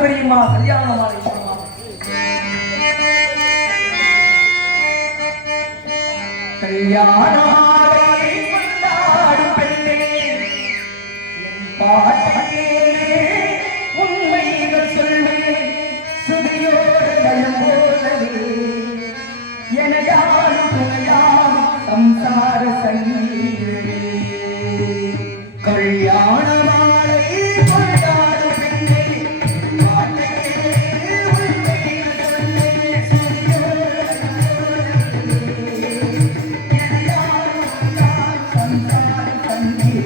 தெரியுமா? கல்யாண மாலை கல்யாண மாலை கொண்டாடும் பெண்ணே பாட்டே உண்மைகள் சொல்வேன் சுதியோடு நலம்போலவே எனையாரும் துணையாரும் சம்சார சங்கீதமே கல்யாண மாலை கொண்டாடும் பெண்ணே பாட்டே உண்மைகள் சொல்வேன் சுதியோடு எனையாரும் துணையாரும் சம்சார சங்கீதமே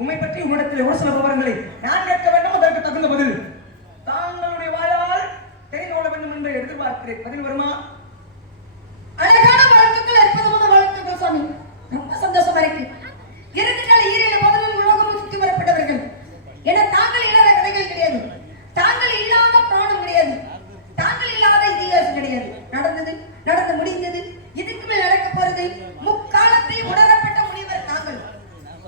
உண்மை பற்றி உன்னிடத்தில் ஒரு சில விவரங்களை நான் கேட்க வேண்டும். அதற்கு தகுந்த பதில் தாங்களுடைய வாயால் தெரிந்து கொள்ள வேண்டும் என்று எதிர்பார்க்கிறேன். பதில் வருமா? அழகான வாழ்த்துக்கள், அற்புதமான வாழ்த்துக்கள் சுவாமி. ரொம்ப சந்தோஷமா இருக்கு. இறுதிக்கால ஈரேழு பதினொன்று உலகம் சுற்றி வரப்பட்டவர்கள் என தாங்கள் இல்லாத கதைகள் கிடையாது, தாங்கள் இல்லாத புராணம் கிடையாது, தாங்கள் இல்லாத இதிகாசம் கிடையாது. நடந்தது நடந்து முடிந்தது, இதுக்கு மேல் நடக்க போறது முக்காலத்தில் உணரப்பட்ட முனிவர் தாங்கள்.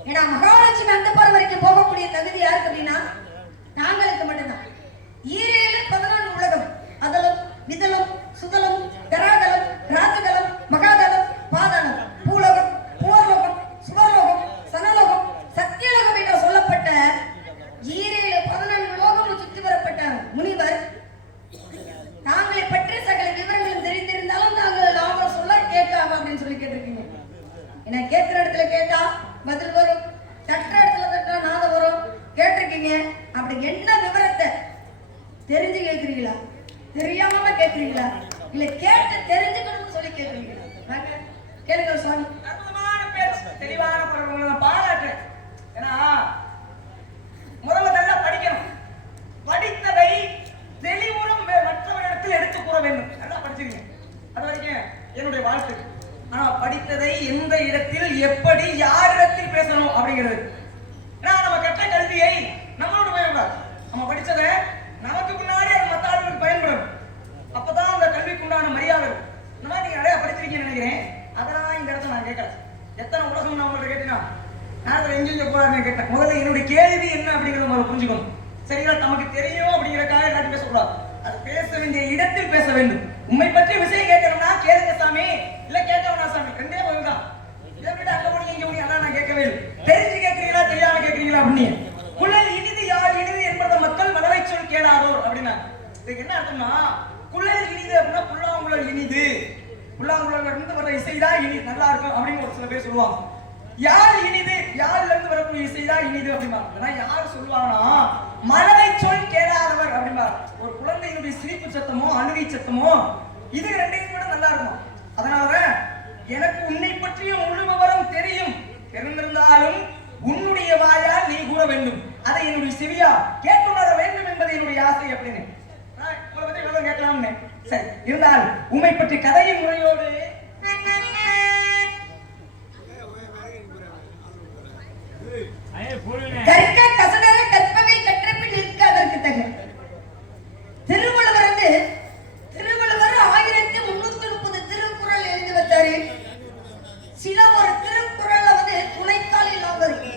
ஏன்னா மகாலட்சுமி அந்த பரம் வரைக்கும் போகக்கூடிய தகுதி யாருக்கு அப்படின்னா தாங்களுக்கு மட்டும்தான். ஈரேழு 11 உலகம் அதலம் விதலம் சுதலம் தராதலம் ராஜதலம் மகாதலம் பாதாளம் பூலோகம் பூவர்லோகம் சுவர்லோகம் சனலோகம் சத்தியலோகம் என்று சொல்லப்பட்ட ஈரேழு 11 லோகம் சுற்றி வரப்பட்ட முனிவர் தாங்களை பற்றி சகல விவரங்களும் தெரிந்திருந்தாலும் தாங்கள் நாங்கள் சொல்ல கேட்காம அப்படின்னு சொல்லி கேட்டிருக்கீங்க. ஏன்னா கேட்கிற இடத்துல கேட்டா பதில் வரும், தட்டுற இடத்துல தட்டா நாதம் வரும். கேட்டிருக்கீங்க. அப்படி என்ன விவரத்தை தெரிஞ்சு கேட்கிறீங்களா, தெரியாம கேட்கிறீங்களா, இல்ல கேட்டு தெரிஞ்சுக்கணும்னு சொல்லி கேட்கிறீங்களா? கேளுங்க சுவாமி. அற்புதமான பேச்சு, தெளிவான பரவங்களை பாராட்டுறேன். ஏன்னா முதல்ல நல்லா படிக்கணும். படித்ததை தெளிவுறும் மற்றவரிடத்தில் எடுத்து கூற வேண்டும். நல்லா படிச்சுக்கங்க. அது வரைக்கும் என்னுடைய வாழ்க்கை. ஆனா படித்ததை எந்த இடத்தில் எப்படி யாரிடத்தில் பேசணும் அப்படிங்கிறது. நம்ம கற்ற கல்வியை நம்மளோட பயன்படாது. நம்ம படிச்சதை நமக்கு முன்னாடி அது மற்ற ஆளுங்களுக்கு பயன்படும். அப்பதான் அந்த கல்விக்குண்டான மரியாதை. இந்த மாதிரி நீங்க நிறைய படிச்சிருக்கீங்கன்னு நினைக்கிறேன். அதெல்லாம் இந்த இடத்துல நான் கேட்கறேன். எத்தனை உலகம் நான் உங்கள்ட்ட கேட்டீங்கன்னா நான் எங்க போறாருன்னு கேட்டேன். முதல்ல என்னுடைய கேள்வி என்ன அப்படிங்கிறத முதல்ல புரிஞ்சுக்கணும். சரிங்களா? நமக்கு தெரியும் அப்படிங்கிறக்காக எல்லாத்தையும் பேசக்கூடாது. அது பேச வேண்டிய இடத்தில் பேச வேண்டும். உண்மை பற்றி விஷயம் கேட்கணும்னா கேளுங்க சாமி, இல்ல கேட்க வேணாம் சாமி, ரெண்டே பதில் தான். இதை விட்டு அங்க போனீங்க இங்க போனீங்க அதான் நான் கேட்கவே இல்லை. தெரிஞ்சு கேட்கறீங்களா தெரியாம கேட்கறீங்களா அப்படின்னு. குழல் இனிது யாழ் இனிது என்பதை மக்கள் மனதை சொல் கேளாதோர் அப்படின்னா இதுக்கு என்ன அர்த்தம்னா குழல் இனிது அப்படின்னா புல்லாங்குழல் இனிது, புல்லாங்குழல் இருந்து வர இசைதான் இனிது நல்லா இருக்கும் அப்படின்னு ஒரு சில பேர் சொல்லுவாங்க. யாழ் இனிது, யாழ்ல இருந்து வரக்கூடிய இசைதான் இனிது அப்படின்னா யார் சொல்லுவாங்கன்னா மனதை சொல் கேளாதவர் அப்படின்னா ஒரு குழந்தையினுடைய சிரிப்பு சத்தமோ அழுகை சத்தமோ இது ரெண்டையும் கூட நல்லா இருக்கும். அதனால எனக்கு உன்னை பற்றிய முழு விவரம் தெரியும், தெரிந்திருந்தாலும் உன்னுடைய வாயால் நீ கூற வேண்டும், அதை என்னுடைய செவியா கேட்டுணர வேண்டும் என்பது என்னுடைய ஆசை அப்படின்னு உங்களை பற்றி விவரம் கேட்கலாம்னு. சரி, இருந்தால் உண்மை பற்றி கதையின் முறையோடு கற்க கசடர கற்பவை கற்றபின் நிற்க அதற்கு தக. திருவள்ளுவர் 1330 திருக்குறள் எழுதி வச்சாரு. சில ஒரு திருக்குறள்ல துணைக்கால் இல்லாம இருக்கு.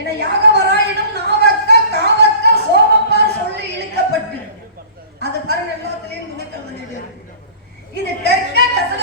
என யாக வராயினும் நாவக்க காவக்க சோமப்பார் சொல்லி இழுக்கப்பட்டு அது பாருங்க எல்லாத்துலயும் துணைக்கால் வந்துட்டு. இது கற்க கசடர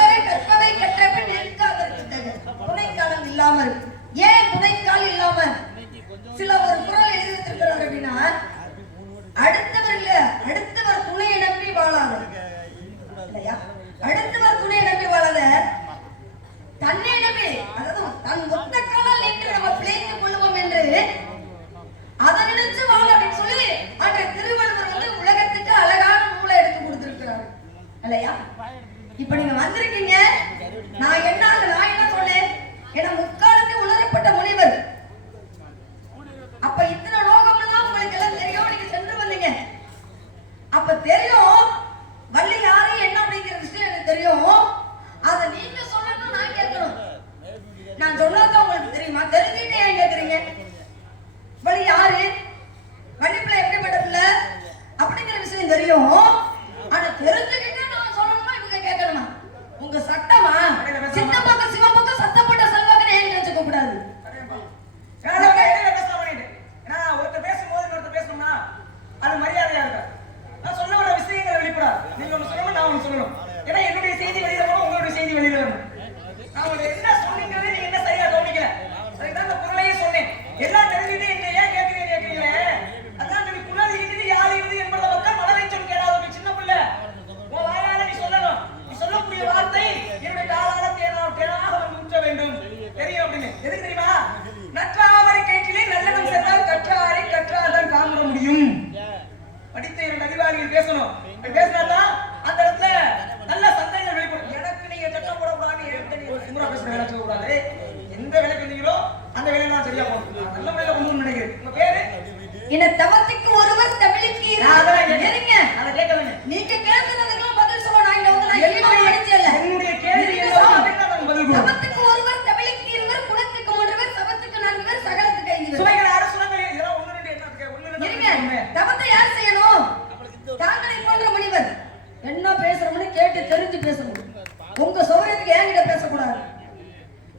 இப்படி பேசணும். இப்படி பேசினாதான் அந்த இடத்துல நல்ல சந்தேகம் வெளிப்படும். எனக்கு நீங்க சட்டம் போடக்கூடாது, எனக்கு சிமுறா பேசுற வேலை சொல்லக்கூடாது. எந்த வேலைக்கு வந்தீங்களோ அந்த வேலையை நான் சரியா போகணும். நல்ல முறையில கொண்டு நினைக்கிறேன். உங்க பேரு என்ன தவத்துக்கு ஒருவர் தமிழுக்கு இருங்க. அதை கேட்கலங்க. நீங்க கேட்கறதுக்கெல்லாம் பதில் சொல்ல நான் இங்க வந்து நான் கேள்வி படிச்சேன்ல. என்னுடைய கேள்வி பதில் தவத்துக்கு ஒருவர் தமிழுக்கு இருவர் குணத்துக்கு மூன்றுவர் சபத்துக்கு நான்குவர் சகலத்துக்கு ஐந்துவர். சுமைகள் யாரும் சுரங்கள் இதெல்லாம் ஒண்ணு ரெண்டு என்ன ஒண்ணு இருங்க. தவத்தை யார் செய்யணும்? தாங்களை போன்ற முனிவர் என்ன பேசுறோம்னு கேட்டு தெரிஞ்சு பேசணும். உங்க சௌரியத்துக்கு என்கிட்ட பேசக்கூடாது.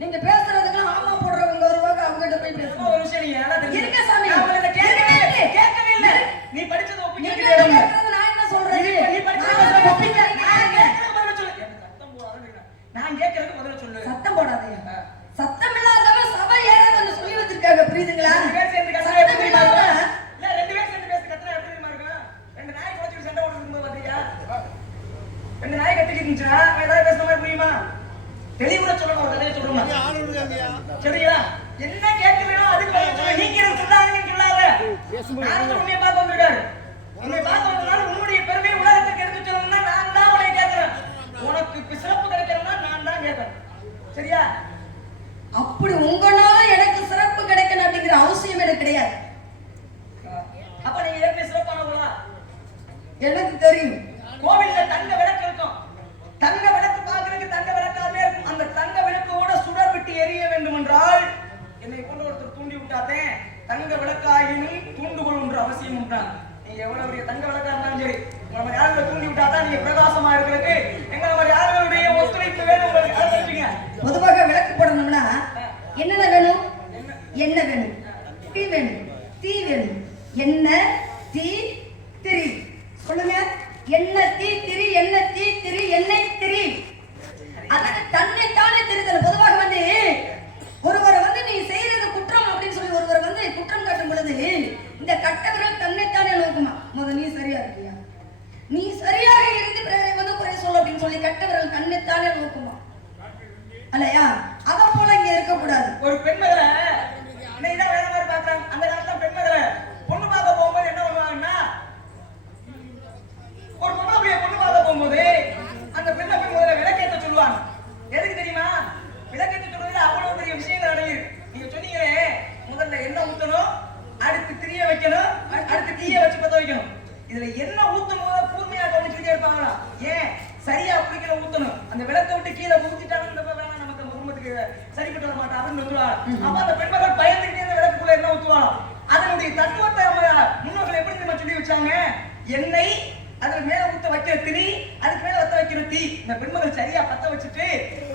நீங்க பேசுறதுக்கெல்லாம் ஆமா போடுறவங்க வருவாங்க, அவங்க கிட்ட போய் பேசணும். ஒரு விஷயம் நீங்க இருங்க சாமி. கேட்கவே இல்ல. நீ படிச்சது ஒப்பிக்க நான் என்ன சொல்றேன்? நீ படிச்சது ஒப்பிக்க. நான் கேட்கறதுக்கு பதில் சொல்லு. சத்தம் போடாதீங்க. சத்தம் இல்லாதவங்க சபை ஏறாதன்னு சொல்லி வச்சிருக்காங்க, புரியுதுங்களா? ரெண்டு பேர் சேர்ந்து கத்துனா எப்படி தெரியுமா இருக்கும்? இல்ல ரெண்டு பேர் சேர்ந்து பேசி கத்துனா எப்படி தெரியுமா இருக்கும்? ரெண்டு நாய் குறைச்சிட்டு சண்டை போட்டுட்டு இருக்கும்போது பாத்தீங்க, ரெண்டு நாய் கத்திக்கிட்டு இருந்துச்சுன்னா ஏதாவது பேசுற மாதிரி புரியுமா? தெளிவுற சொல்லணும், ஒரு கதையை சொல்லணும். சரியா? என்ன கேட்கலையோ அதுக்கு பதில் சொல்ல. நீங்க எனக்கு சொல்லாதீங்கன்னு சொல்லாத. நான் உண்மையை பார்க்க வந்திருக்காரு. உண்மையை பார்க்க வந்ததுனால உன்னுடைய பெருமையை உலகத்துக்கு எடுத்து சொல்லணும்னா நான் தான் உன்னை கேட்கிறேன். உனக்கு சிறப்பு கிடைக்கணும்னா நான் தான் கேட்கிறேன். சரியா? அப்படி உங்களால எனக்கு சிறப்பு கிடைக்கணும் அப்படிங்கிற அவசியம் எனக்கு கிடையாது. அப்ப நீங்க ஏற்கனவே சிறப்பானவங்களா? எனக்கு தெரியும். கோவில்ல தங்க விளக்கு இருக்கும். தங்க விளக்கு பார்க்கறதுக்கு தங்க விளக்காவே இருக்கும். அந்த தங்க விளக்கோட சுடர் விட்டு எரிய வேண்டும் என்றால் என்னை கொண்டு ஒருத்தர் தூண்டி விட்டாதே. தங்க விளக்காயினும் தூண்டுகோல் ஒன்று அவசியம் உண்டா? நீங்க எவ்வளவு பெரிய தங்க விளக்கா இருந்தாலும் சரி, உங்களை மாதிரி ஆளுகளை தூண்டி விட்டாதான் நீங்க பிரகாசமா இருக்கிறதுக்கு எங்களை மாதிரி ஆளுகளுடைய ஒத்துழைப்பு வேணும். உங்களுக்கு அதை தெரிஞ்சுங்க. பொதுவாக விளக்கு போடணும்னா என்னென்ன வேணும்? எண்ணெய் வேணும், தீ வேணும், தீ வேணும். எண்ணெய், தீ, திரி. சொல்லுங்க. எண்ணெய், தீ, திரி, எண்ணெய், தீ, திரி, எண்ணெய், திரி. அதாவது தன்னை தானே தெரிதல். பொதுவாக வந்து ஒருவரை வந்து நீ செய்யறது குற்றம் அப்படின்னு சொல்லி ஒருவரை வந்து குற்றம் காட்டும் பொழுது இந்த கட்டவர்கள் தன்னைத்தானே நோக்குமா, முத நீ சரியா இருக்கியா, நீ சரியாக இருந்து பிறரை வந்து குறை சொல்ல அப்படின்னு சொல்லி கட்டவர்கள் தன்னைத்தானே நோக்குமா அல்லையா? அத போல இங்க இருக்க கூடாது. ஒரு பெண்மகளை இன்னைக்குதான் வேற மாதிரி பார்க்கறாங்க. அந்த காலத்துல பெண்மகளை பொண்ணு பார்க்க போகும்போது என்ன பண்ணுவாங்கன்னா, ஒரு பொண்ணு பொண்ணு பார்க்க போகும்போது அந்த பெண்ணை போய் முதல்ல விளக்கேற்ற சொல்லுவாங்க. எதுக்கு தெரியுமா? விளக்கேற்ற சொல்றதுல அவ்வளவு பெரிய விஷயங்கள் அடங்கியிருக்கு. நீங்க சொன்னீங்களே, முதல்ல எண்ணெய் ஊத்தணும், அடுத்து திரிய வைக்கணும், அடுத்து தீய வச்சு பத்த வைக்கணும். இதுல எண்ணெய் ஊத்தும் போது கூர்மையா கவனிச்சுட்டே இருப்பாங்களா? ஏன் சரியா பிடிக்கிற ஊத்தணும். அந்த விளக்கை விட்டு கீழே ஊத்திட்டாங்கன்னு நமக்கு நம்ம குடும்பத்துக்கு சரிப்பட்டு வர மாட்டா அப்படின்னு சொல்லுவாங்க. அப்ப அந்த பெண்மகள் பயந்துக்கிட்டே அந்த விளக்குக்குள்ள எண்ணெய் ஊத்துவாங்க. அதனுடைய தத்துவத்தை முன்னோர்கள் எப்படி நம்ம சொல்லி வச்சாங்க? எண்ணெய், அதுக்கு மேல ஊத்த வைக்கிற திரி, அதுக்கு மேல வத்த வைக்கிற தீ. இந்த பெண்மகள் சரியா பத்த வச்சுட்டு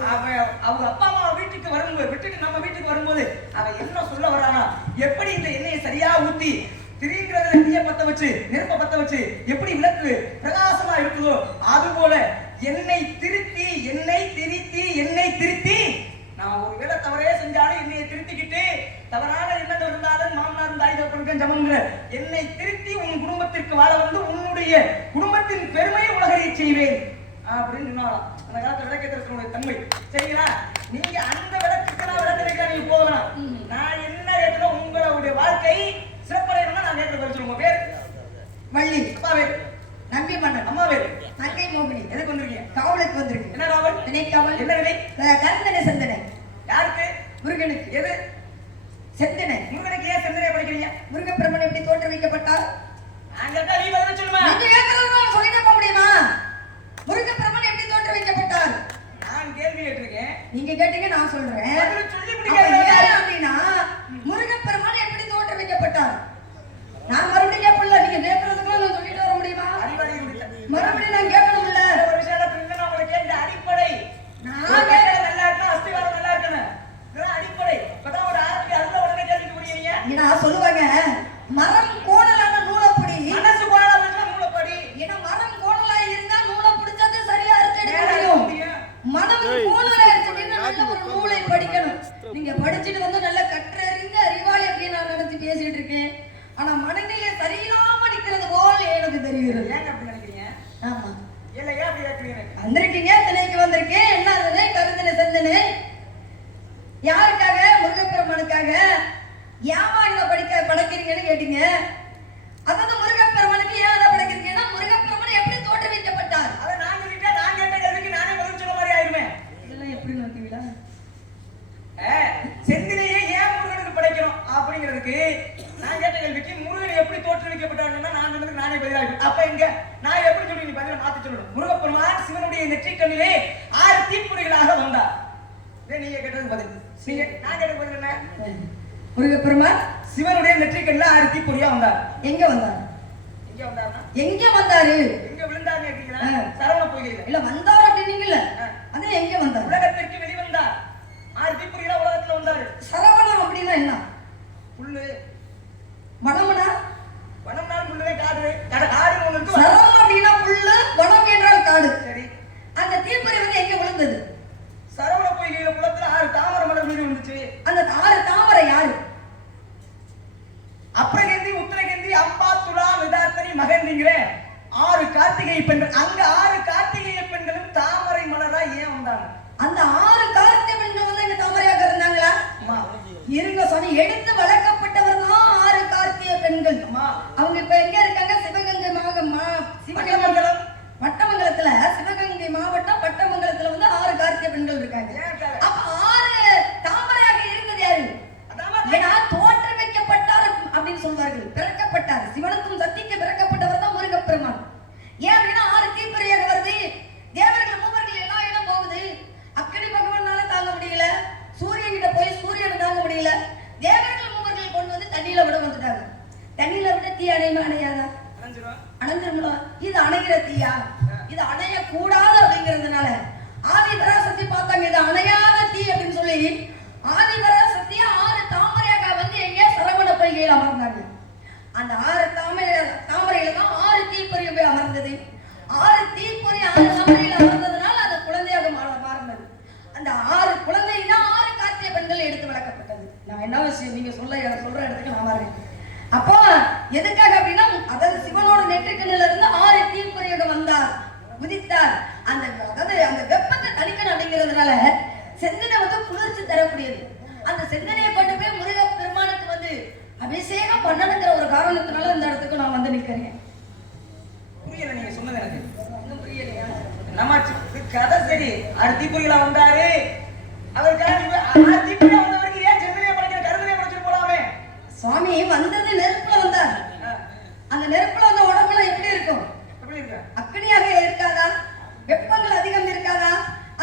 அவங்க அப்பா அம்மா வீட்டுக்கு வரும்போது விட்டுட்டு நம்ம வீட்டுக்கு வரும்போது அவ என்ன சொல்ல வரானா, எப்படி இந்த எண்ணெயை சரியா ஊத்தி திரிங்கிறதுல தீய பத்த வச்சு நெருப்ப பத்த வச்சு எப்படி விளக்கு பிரகாசமா இருக்குதோ அது போல எண்ணெய் திருத்தி, எண்ணெய் திருத்தி, எண்ணெய் திருத்தி. நான் ஒரு வேளை தவறே செஞ்சாலும் என்னையை திருத்திக்கிட்டு தவறான எண்ணங்கள் இருந்தாலும் மாமனார் தாய் தகப்பனுக்கு ஜமங்கிற என்னை திருத்தி உன் குடும்பத்திற்கு வாழ வந்து உன்னுடைய குடும்பத்தின் பெருமையை உலகையை செய்வேன் அப்படின்னு சொன்னாலும் அந்த காலத்துல விளக்கேற்றத்தினுடைய தன்மை. சரிங்களா? நீங்க அந்த விளக்குக்கு நான் விளக்கு நீங்க போகலாம். நான் என்ன கேட்கணும், உங்களுடைய வாழ்க்கை சிறப்படையணும்னா நான் கேட்கிற பதில் சொல்லுங்க. பேர் வள்ளி. அப்பா பேர் நம்பி மன்னன். அம்மா பேர் தங்கை மோகினி. எதுக்கு வந்திருக்கீங்க? காவலுக்கு வந்திருக்கு. என்ன காவல்? திணை காவல். என்ன வினை? கருந்தனை செந்தனை. யாருக்கு? முருகனுக்கு. எது செந்தனை? முருகனுக்கு. ஏன் செந்தனை படிக்கிறீங்க? முருகப்பெருமான் எப்படி தோற்றுவிக்கப்பட்டார்? அங்கதான் நீ பதில் சொல்லுமா? நீங்க கேட்கறதுனால சொல்லிட்டே போக முடியுமா? முருகப்பெருமான் எப்படி தோற்றுவிக்கப்பட்டார்? நான் கேள்வி கேட்டிருக்கேன், நீங்க கேட்டீங்க, நான் சொல்றேன். பதில் சொல்லி அப்படின்னா முருகப்பெருமான் எப்படி தோற்றுவிக்கப்பட்டார்? நான் மறுபடியும் கேட்பல. நீங்க கேட்கறதுக்குள்ள நான் சொல்லிட்டு வர முடியுமா? மறுபடியும் நான் கேட்கணும்ல. ஒரு விஷயத்துல நான் உங்களுக்கு கேட்ட அடிப்படை. நான் கேட்கறது நல்லா இருக்கணும், அஸ்திவாரம் நல்லா இருக்கணும். இதெல்லாம் அடிப்படை. இப்பதான் ஒரு ஆர்த்தி அதுல உடனே கேள்விக்கு புரியுறீங்க. ஏன்னா சொல்லுவாங்க, மரம் கோணலான நூலப்படி, மனசு கோணலா இருந்தா நூலப்படி. ஏன்னா மரம் கோணலா இருந்தா நூலை பிடிச்சது சரியா எடுக்க முடியும். மனம் கோணலா இருக்குன்னா நல்ல ஒரு நூலை படிக்கணும். நீங்க படிச்சுட்டு வந்து நல்ல கற்றறிந்த அறிவாளி அப்படின்னு நான் நினைச்சு பேசிட்டு இருக்கேன். ஆனா மனநிலை சரியில்லாம நிக்கிறது போல் எனக்கு தெரிகிறது. ஏங்க அப்படி நினைக்கிறீங்க? ஆமா. இல்ல ஏன் அப்படி கேட்கிறீங்க? வந்திருக்கீங்க, திணைக்கு வந்திருக்கேன். என்ன அதுனே கருந்தனை செந்தனை. யாருக்காக? முருகப்பெருமானுக்காக. ஏமா இதை படைக்கிறீங்கன்னு கேட்டீங்க. அதாவது முருகப்பெருமானுக்கு ஏன் அதை படைக்கிறீங்கன்னா, முருகப்பெருமான் பதிலாக. அப்ப இங்க நான் எப்படி சொல்லி நீ பதில மாத்தி சொல்லணும். முருகப்பெருமான் சிவனுடைய நெற்றிக்கண்ணிலே 6 தீப்பொறிகளாக வந்தார். நீங்க கேட்டது பதில். நீங்க நான் கேட்டது பதில் என்ன? முருகப்பெருமான் சிவனுடைய நெற்றிக்கண்ணில 6 தீப்பொறியா வந்தார். எங்க வந்தார்? எங்க வந்தாருன்னா எங்க வந்தாரு? எங்க விழுந்தாருன்னு கேட்டீங்களா? சரவண பொய்கையில. இல்ல வந்தார் அப்படின்னீங்கல்ல, அது எங்க வந்தார்? உலகத்திற்கு வெளிவந்தார். 6 தீப்பொறிகளா உலகத்துல வந்தாரு. சரவணம் அப்படின்னா என்ன? புல்லு. வனம்னா? வனம்னாலும் புல்லுதான். காடுன்னு ஒண்ணு இருக்கு. சரவணம் அப்படின்னா புல்லு, வனம் என்றால் காடு. சரி. அந்த தீப்பொறி வந்து எங்க விழுந்தது? சரவண பொய்கையில குளத்துல 6 தாமரை மலர் மீது விழுந்துச்சு. அந்த 6 தாமரை யாரு? அப்ரகந்தி, உத்தரகந்தி, அம்பா, துலா, விதார்த்தனி, மகந்திங்கிற 6 கார்த்திகை பெண்கள். அங்க 6 கார்த்திகை பெண்களும் தாமரை மலரா ஏன் வந்தாங்க? அந்த 6 கார்த்திகை பெண்கள் வந்து இங்க தாமரையாக இருந்தாங்களா? அம்மா இருங்க சாமி, எடுத்து வளர்க்கப்பட்டவர் தான் 6 கார்த்திகை பெண்கள். அம்மா அவங்க இப்ப எங்க இருக்காங்க? சிவகங்கை பட்டமங்கலம். பட்டமங்கலத்துல, சிவகங்கை மாவட்டம் பட்டமங்கலத்துல வந்து 6 கார்த்திகை பெண்கள் இருக்காங்க. அப்ப 6 தாமரையாக இருந்தது யாரு? ஏன்னா தோற்று வைக்கப்பட்டார் அப்படின்னு சொல்வார்கள். பிறக்கப்பட்டார். சிவனுக்கும் சக்திக்கு பிறக்கப்பட்டவர் தான் முருகப்பெருமான். ஏன் அப்படின்னா 6 தீப்பொறியாக வருது. தேவர்கள் மூவர்கள் எல்லா இடம் போகுது. அக்கடி பகவானால தாங்க முடியல, சூரியன் கிட்ட போய் சூரியனை தாங்க முடியல. தேவர்கள் மூவர்கள் கொண்டு வந்து தண்ணியில விட வந்துட்டாங்க. தண்ணியில விட தீ அணையுமா அணையாதா? அணைஞ்சிருங்களா? இது அணைகிற தீயா? இது அணைய கூடாது அப்படிங்கிறதுனால ஆதி பராசக்தி பார்த்தாங்க, இது அணையாத தீ அப்படின்னு சொல்லி ஆதி பராசக்திய 6 தாமரையாக வந்து எங்க சரவண பொய்கையில் அமர்ந்தாங்க. அந்த 6 தாமரையில தான் 6 தீப்பொறி போய் அமர்ந்தது. 6 தீப்பொறி 6 தாமரையில அமர்ந்ததுனால அந்த குழந்தையாக மாறினது. அந்த 6 குழந்தை தான் 6 கார்த்திகை பெண்கள் எடுத்து வளர்க்கப்பட்டது. நான் என்ன விஷயம் நீங்க சொல்ற இடத்துக்கு நான் வரேன். அப்போ எதுக்காக அப்படின்னா, அதாவது சிவனோட நெற்றிக்கண்ணில இருந்து 6 தீப்பொறியாக வந்தார், உதித்தார். அதாவது அந்த வெப்பத்தை தணிக்கணும் அப்படிங்கிறதுனால செந்தனை வந்து குளிர்ச்சி தரக்கூடியது. அந்த செந்தனையை கொண்டு போய் முருகப் பெருமானுக்கு வந்து அபிஷேகம் பண்ணணுங்கிற ஒரு காரணத்தினால இந்த இடத்துக்கு நான் வந்து நிக்கிறேன். புரியல நீங்க சொன்னது எனக்கு. இன்னும் புரியலையா? நம்ம கதை சரி. 6 தீப்பொறிகளா வந்தாரு. அவருக்காக 6 தீப்பொறியா வந்தவருக்கு ஏன் செந்தனையை படைக்கிற கருதனையை படைச்சிட்டு போலாமே? சுவாமி வந்தது நெருப்புல வந்தார். அந்த நெருப்புல வந்த உடம்புல எப்படி இருக்கும்? எப்படி இருக்கு? அக்னியாக இருக்காதா? வெப்பங்கள் அதிகம் இருக்காதா?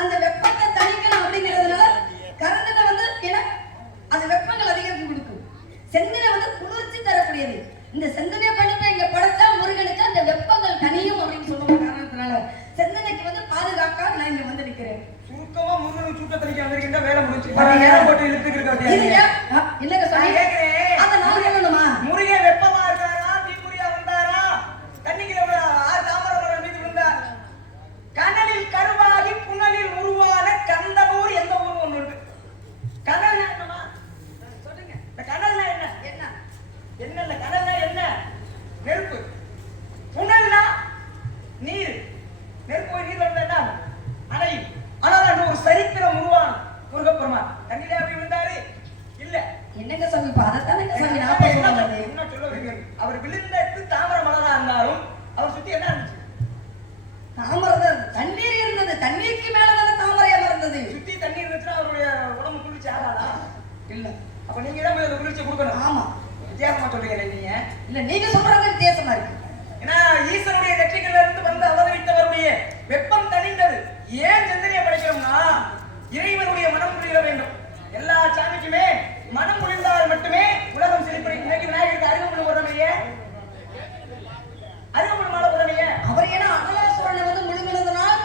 அந்த வெப்பத்தை தணிக்கணும் அப்படிங்கிறதுனால கரந்தனை வந்து அந்த வெப்பங்கள் அதிகம் கொடுக்கும். செந்தனை வந்து குளிர்ச்சி தரக்கூடியது. இந்த செந்தனையை பண்ணி போய் இங்க படைச்சா முருகனுக்கு அந்த வெப்பங்கள் தனியும் அப்படின்னு சொல்லுற காரணத்தினால செந்தனைக்கு வந்து பாதுகாக்க நான் இங்க வந்து நிக்கிறேன். சுருக்கமா முருகனுக்கு சூட்ட தணிக்க வந்திருக்கின்ற வேலை முடிச்சு நேரம் போட்டு இழுத்துட்டு இருக்காது. இல்லங்க சாமி, அத நான் சொல்லணுமா? முருகன் வெப்பமா இருக்காரா, தீப்பொறியா வந்தாரா, தண்ணிக்குள்ள 6 தாமரை மலர் மீது விழுந்தார். கனலில் கருவாகி புனலில் உருவான கந்தனூர் எந்த ஊர் ஒண்ணு இருக்கு. கனல்னா என்னமா சொல்லுங்க. இந்த கனல்னா என்ன? என்ன இல்ல கனல்னா என்ன? நெருப்பு. புனல்னா நீர். நெருப்பு நீர் வந்து என்ன அணையும். ஆனால் ஒரு சரித்திரம் உருவான முருகப்பெருமான் தண்ணியில அப்படி விழுந்தாரு இல்ல. என்னங்க சாமி, இப்ப அதைத்தானே சாமி நான் என்ன சொல்ல வரீங்க? அவர் விழுந்த தாமரை மலரா இருந்தாலும் அவர் சுத்தி என்ன இருந்துச்சு? தாமரை தண்ணீர் இருந்தது. தண்ணீருக்கு மேலதான் தாமரையா இருந்தது. சுத்தி தண்ணி இருந்துச்சுன்னா அவருடைய உடம்பு குளிர்ச்சி ஆகாதா? இல்ல. அப்ப நீங்க தான் போய் குளிர்ச்சி கொடுக்கணும். ஆமா, வித்தியாசமா சொல்றீங்க நீங்க. இல்ல நீங்க சொல்றது வித்தியாசமா இருக்கு. ஏன்னா ஈசனுடைய நெற்றிகளில் இருந்து வந்து அவதரித்தவருடைய வெப்பம் தணிந்தது. ஏன் செந்தனையை படைக்கிறோம்னா இறைவனுடைய மனம் குளிர வேண்டும். எல்லா சாமிக்குமே மனம் குளிர்ந்தால் மட்டுமே உலகம் செழிப்படையும். இன்னைக்கு விநாயகருக்கு அருகம்புல் போடுறமையே, அருகம்புல் மாலை போடுறமையே. அவர் ஏன்னா அனலாசுரனை வந்து முழுங்கினதுனால்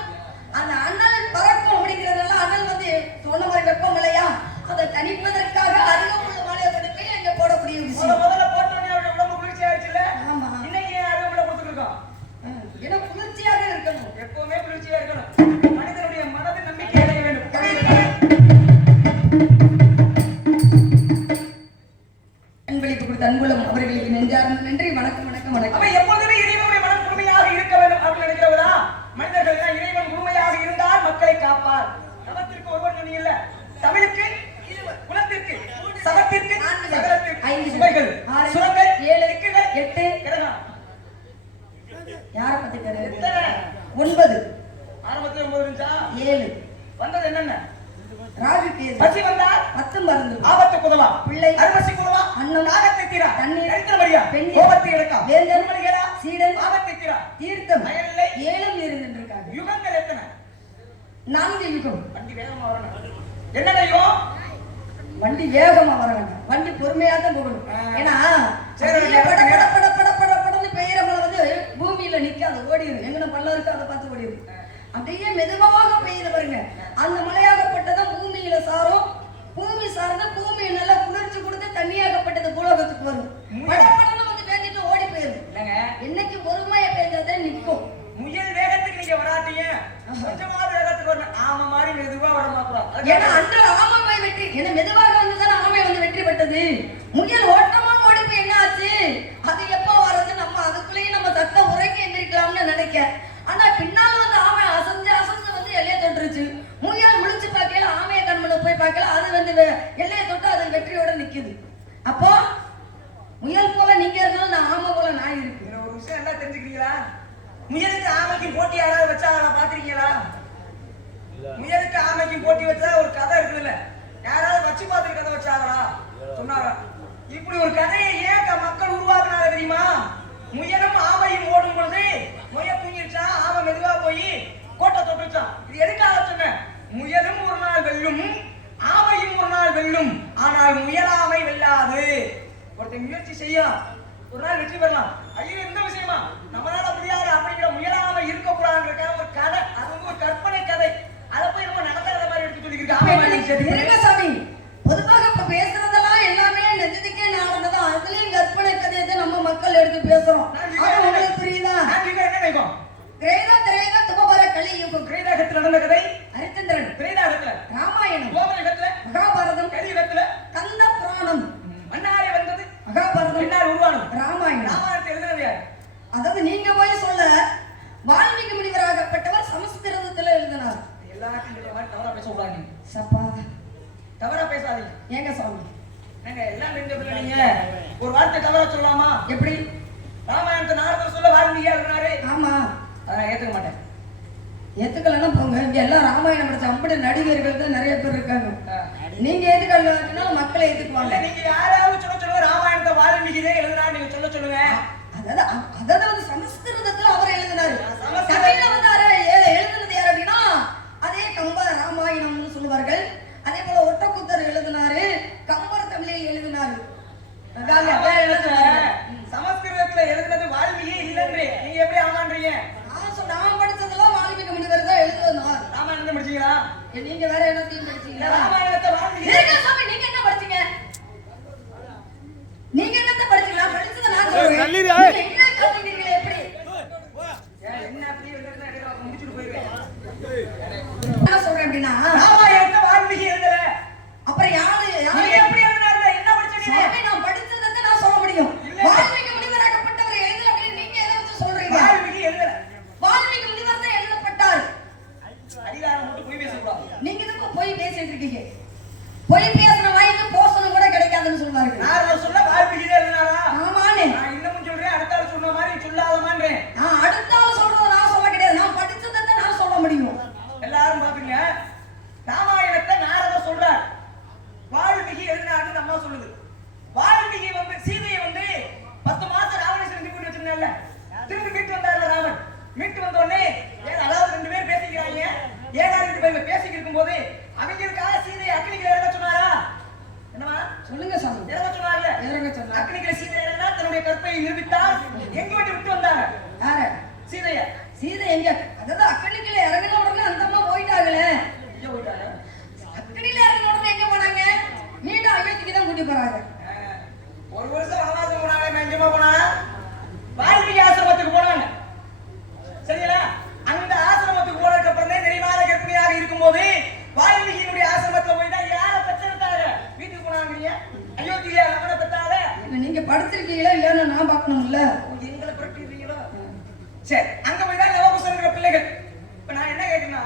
அந்த அனல் பறக்கும் அப்படிங்கிறதுனால அனல் வந்து சொன்ன மாதிரி வெப்பம் இல்லையா, அதை தணிப்பதற்காக அருகம்புல் மாலையை கொண்டு போய் அங்க போடக்கூடிய விஷயம். முதல்ல போட்டோன்னே அவருடைய உடம்பு குளிர்ச்சி ஆயிடுச்சுல்ல. ஆமா, இன்னைக்கு ஏன் அருகம்புல கொடுத்துருக்கோம்? ஏன்னா குளிர்ச்சியாக இருக்கணும், எப்பவுமே குளிர்ச்சியா இருக்கணும். மனிதனுடைய மனதில் நம்பிக்கை அடைய வேண்டும். அன்பளிப்பு கொடுத்த அன்புலம் அவர்களுக்கு நெஞ்சார்ந்த நன்றி. வணக்கம் வணக்கம் வணக்கம். அப்ப எப்போதுமே இறைவனுடைய மனம் முழுமையாக இருக்க வேண்டும் அப்படின்னு நினைக்கிறவரா? மனிதர்கள் எல்லாம் இறைவன் முழுமையாக இருந்தால் மக்களை காப்பார். தவத்திற்கு ஒருவன் துணி இல்ல. தமிழுக்கு, குலத்திற்கு, சகத்திற்கு, சகலத்திற்கு 5 சுமைகள், சுரங்கள், 7 திக்குகள், 8 கிரகம். யார பத்தி தெரியாது? எத்தனை? 9. ஆரம்பத்துல 9 இருந்துச்சா? 7 வந்தது என்னென்ன? ராகு கேது. பசி வந்தா 10 மருந்து. ஆபத்து குதவா, பிள்ளை அருமசி குதவா, அன்னம் நாகத்தை தீரா, தண்ணீர் கரித்திர மரியா, பெண் கோபத்தை எடுக்கா, வேந்தர் திருமணிகளா, சீடன் பாவத்தித்திரா தீர்த்தம் அயல்லை 7 இருந்திருக்காங்க. யுகங்கள் எத்தனை? 4 யுகம். வண்டி வேகமா வரணும். என்னடா யுகம்? வண்டி வேகமா வர வேண்டாம், வண்டி பொறுமையா தான் போகணும். ஏன்னா சரி, பட பட பட பட பட படன்னு பெய்யற மழை வந்து பூமியில நிக்காது, ஓடிடும். எங்கன பள்ளம் இருக்கு அதை பார்த்து ஓடிடும். அப்படியே மெதுவாக பெய்யுது பாருங்க, அந்த மழையாகப்பட்டதான் பூமியில சாரும். பூமி சார்ந்த பூமியை நல்லா குளிர்ச்சி கொடுத்து தண்ணியாகப்பட்டது பூலோகத்துக்கு வரும். பட படன்னு வந்து பேஞ்சிட்டு ஓடி போயிடும். இல்லங்க, என்னைக்கு பொறுமையா பெய்ஞ்சாதான் நிற்கும். முயல் வேகத்துக்கு நீங்க வராட்டீங்க, கொஞ்சமாவது வேகத்துக்கு வரணும். ஆமா மாதிரி மெதுவா வர மாட்டோம். ஏன்னா அன்று ஆமை வெற்றி, ஏன்னா மெதுவாக வந்துதான் ஆமை வந்து வெற்றி பெற்றது. முயல் ஓட்டமா ஓடி போய் என்ன ஆச்சு? அது எப்போ வர்றது? நம்ம அதுக்குள்ளேயே நம்ம சத்த உறங்கி எந்திரிக்கலாம்னு நினைக்க, ஆனா பின்னால வந்து ஆமை அசைஞ்சு அசைஞ்சு வந்து எல்லையை தொட்டுருச்சு. முயல் முழிச்சு பார்க்கல, ஆமையை கண்மணி போய் பார்க்கல, அது வந்து எல்லையை தொட்டு அது வெற்றியோட நிக்குது. அப்போ முயல் போல நீங்க இருந்தாலும் நான் ஆமை போல நான் இருக்கு. ஒரு விஷயம் எல்லாம் தெரிஞ்சுக்கிறீங்களா? முயலுக்கு ஆமைக்கு போட்டி யாராவது வச்சாங்களா பாத்திருக்கீங்களா? முயலுக்கு ஆமைக்கு போட்டி வச்சா ஒரு கதை இருக்குதுல்ல, யாராவது வச்சு பார்த்து கதை வச்சாங்களா? சொன்னாங்க. இப்படி ஒரு கதையை ஏன் மக்கள் உருவாக்குனாங்க தெரியுமா? முயலும் ஆமையும் ஓடும் பொழுது முயல் தூங்கிடுச்சா, ஆமை மெதுவா போய் கோட்டை தொட்டுச்சான். இது எதுக்காக சொன்னேன்? முயலும் ஒரு நாள் வெல்லும், ஆமையும் ஒரு நாள் வெல்லும், ஆனால் முயலாமை வெல்லாது. ஒருத்தன் முயற்சி செய்யலாம், ஒரு நாள் வெற்றி பெறலாம். ஐயோ எந்த விஷயமா நம்மளால முடியாது அப்படிங்கிற முயலாமை இருக்கக்கூடாதுன்ற ஒரு கதை, அது வந்து ஒரு கற்பனை கதை. அதை போய் நம்ம நடக்காத மாதிரி எடுத்து சொல்லியிருக்காங்க. சாமி, பொதுவாக இப்ப பேசுறதெல்லாம் எல்லாமே நெஞ்சத்துக்கே நடந்ததா, அதுலயும் கற்பனை கதையை நம்ம மக்கள் எடுத்து பேசுறோம். உங்களுக்கு புரியுதா? என்ன நினைக்கும்? கிரேதா திரேதா துபபர கலியுகம். கிரேதாகத்துல நடந்த கதை ஹரிச்சந்திரன், கிரேதாகத்துல ராமாயணம், கோமலகத்துல மகாபாரதம், கலியுகத்துல கந்த புராணம், மன்னாரே வந்தது மகாபாரதம், பின்னால் உருவானது ராமாயணம். ராமாயணத்தை எழுதுனது யார்? அதாவது நீங்க போய் சொல்ல வால்மீகி முனிவராகப்பட்டவர் சமஸ்கிருதத்துல எழுதினார். எல்லாத்தையும் இந்த மாதிரி தவறா பேச கூடாது. சப்பா தவறா பேசாதீங்க. ஏங்க சாமி, ஏங்க எல்லாம் தெரிஞ்ச பிள்ளை நீங்க ஒரு வார்த்தை தவறா சொல்லலாமா? எப்படி? ராமாயணத்தை நாரதர் சொல்ல வால்மீகி எழுதினாரு. ஆமா, அதை நான் ஏத்துக்க மாட்டேன். ஏத்துக்கலன்னா போங்க. இங்க எல்லாம் ராமாயணம் படிச்ச அம்படி நடிகர்கள் தான் நிறைய பேர் இருக்காங்க. நீங்க ஏத்துக்கலன்னா மக்களை ஏத்துக்குவாங்க. நீங்க யாராவது சொல்லுங்க ராமாயணத்தை வால்மீகி தான் எழுதினாரு நீங்க சொல்லுங்க. அதாவது வந்து சமஸ்கிருதத்துல அவர் எழுதினாரு. தமிழ்ல வந்து எழுதினது யார் அப்படின்னா அதே கம்ப ராமாயணம்னு சொல்லுவார்கள். அதே போல ஒட்டக்குத்தர் எழுதினாரு, கம்பர் தமிழில் எழுதினாரு. சமஸ்கிருதத்துல எழுதினது வால்மீகி இல்லைன்னு நீங்க எப்படி ஆமான்றீங்க? நான் படிச்சதெல்லாம் வால்மீகி முனிவர் தான் எழுதினார். ராமாயணத்தை படிச்சீங்களா? நீங்க வேற என்னத்தையும் படிச்சீங்களா? ராமாயணத்தை வால்மீகி சாமி, நீங்க என்ன படிச்சீங்க? நீங்க என்னத்த படிச்சீங்களா? படிச்சது நான் சொல்றேன். நீங்க என்ன கத்துக்கிட்டீங்க? எப்படி என்ன அப்படி எழுதுறதா முடிச்சிட்டு போயிடுவேன். நான் சொல்றேன் அப்படின்னா ராமாயணத்தை வால்மீகி எழுதல, அப்புறம் யாரு நீங்க எப்படி எழுதினாரு? என்ன படிச்சீங்க? சாமி, நான் படிச்சதை நான் சொல்ல முடியும். வால்மீகி முனிவராகப்பட்டவர் எழுதல அப்படின்னு நீங்க எதை வச்சு சொல்றீங்க? வால்மீகி எழுதல, வால்மீகி முனிவர் தான் எழுதப்பட்டார். அதிகாரம் மட்டும் போய் பேசக்கூடாது. நீங்க இதுக்கு போய் பேசிட்டு இருக்கீங்க. போய் பேசுற வாய்க்கு போசனம் கூட கிடைக்காதுன்னு சொல்வார்கள். நாரதர் சொல்ல வால்மீகி தான் எழுதினாரா? ஆமானே. நான் இன்னமும் சொல்றேன், அடுத்த ஆள் சொன்ன மாதிரி சொல்லாதமான்றேன். நான் அடுத்த ஆள் சொல்றத நான் சொல்ல கிடையாது, நான் படிச்சதை தான் நான் சொல்ல முடியும். எல்லாரும் பாப்பீங்க, ராமாயணத்தை நாரதர் சொல்றார், வால்மீகி எழுதினாருன்னு அம்மா சொல்லுது. வால்மீகி வந்து சீதையை வந்து 10 மாசம் ராவணேஸ்வரன் தூக்கி வச்சிருந்தாருல, திரும்பி மீட்டு வந்தாருல ராமன். மீட்டு வந்த உடனே அதாவது 2 பேர் பேசிக்கிறாங்க. 7 பேர் பேசிக்கிட்டு இருக்கும்போது அவங்களுக்காக சீதையை அக்னிக்கு இறங்க சொன்னாரா? என்னமா சொல்லுங்க சாமி. இறங்க சொன்னார்ல, இறங்க சொன்னார். அக்னிக்கு சீதை இறங்கினா தன்னுடைய கற்பை நிரூபித்தால் எங்க விட்டு வந்தாங்க? யாரு? சீதைய. சீதை எங்க? அதாவது அக்கனிக்குள்ள இறங்கின உடனே அந்த அம்மா போயிட்டாங்களே. எங்க போயிட்டாங்க? அக்கனில இறங்கின உடனே எங்க போனாங்க? மீண்டும் அயோத்திக்கு தான் கூட்டி போறாங்க. ஒரு வருஷம் வனவாசம் போனாங்க, எங்கேயுமா போனாங்க? வால்மீகி ஆசிரமத்துக்கு போனாங்க. சரிங்களா? அந்த ஆசிரமத்துக்கு போனதுக்கு அப்புறம் தான் நிறைவான கர்ப்பிணியாக இருக்கும்போது வால்மீகியினுடைய ஆசிரமத்துல போய் தான் யாரை பெற்றெடுத்தாங்க? வீட்டுக்கு போனாங்க. அயோத்தியில லவனை பெற்றாங்க. நீங்க படிச்சிருக்கீங்களா இல்லைன்னு நான் பார்க்கணும்ல. எங்களை படுத்திடுறீங்களோ? சரி, அங்க போய் தான் லவகுசங்கிற பிள்ளைகள். இப்ப நான் என்ன கேட்கணும்னா,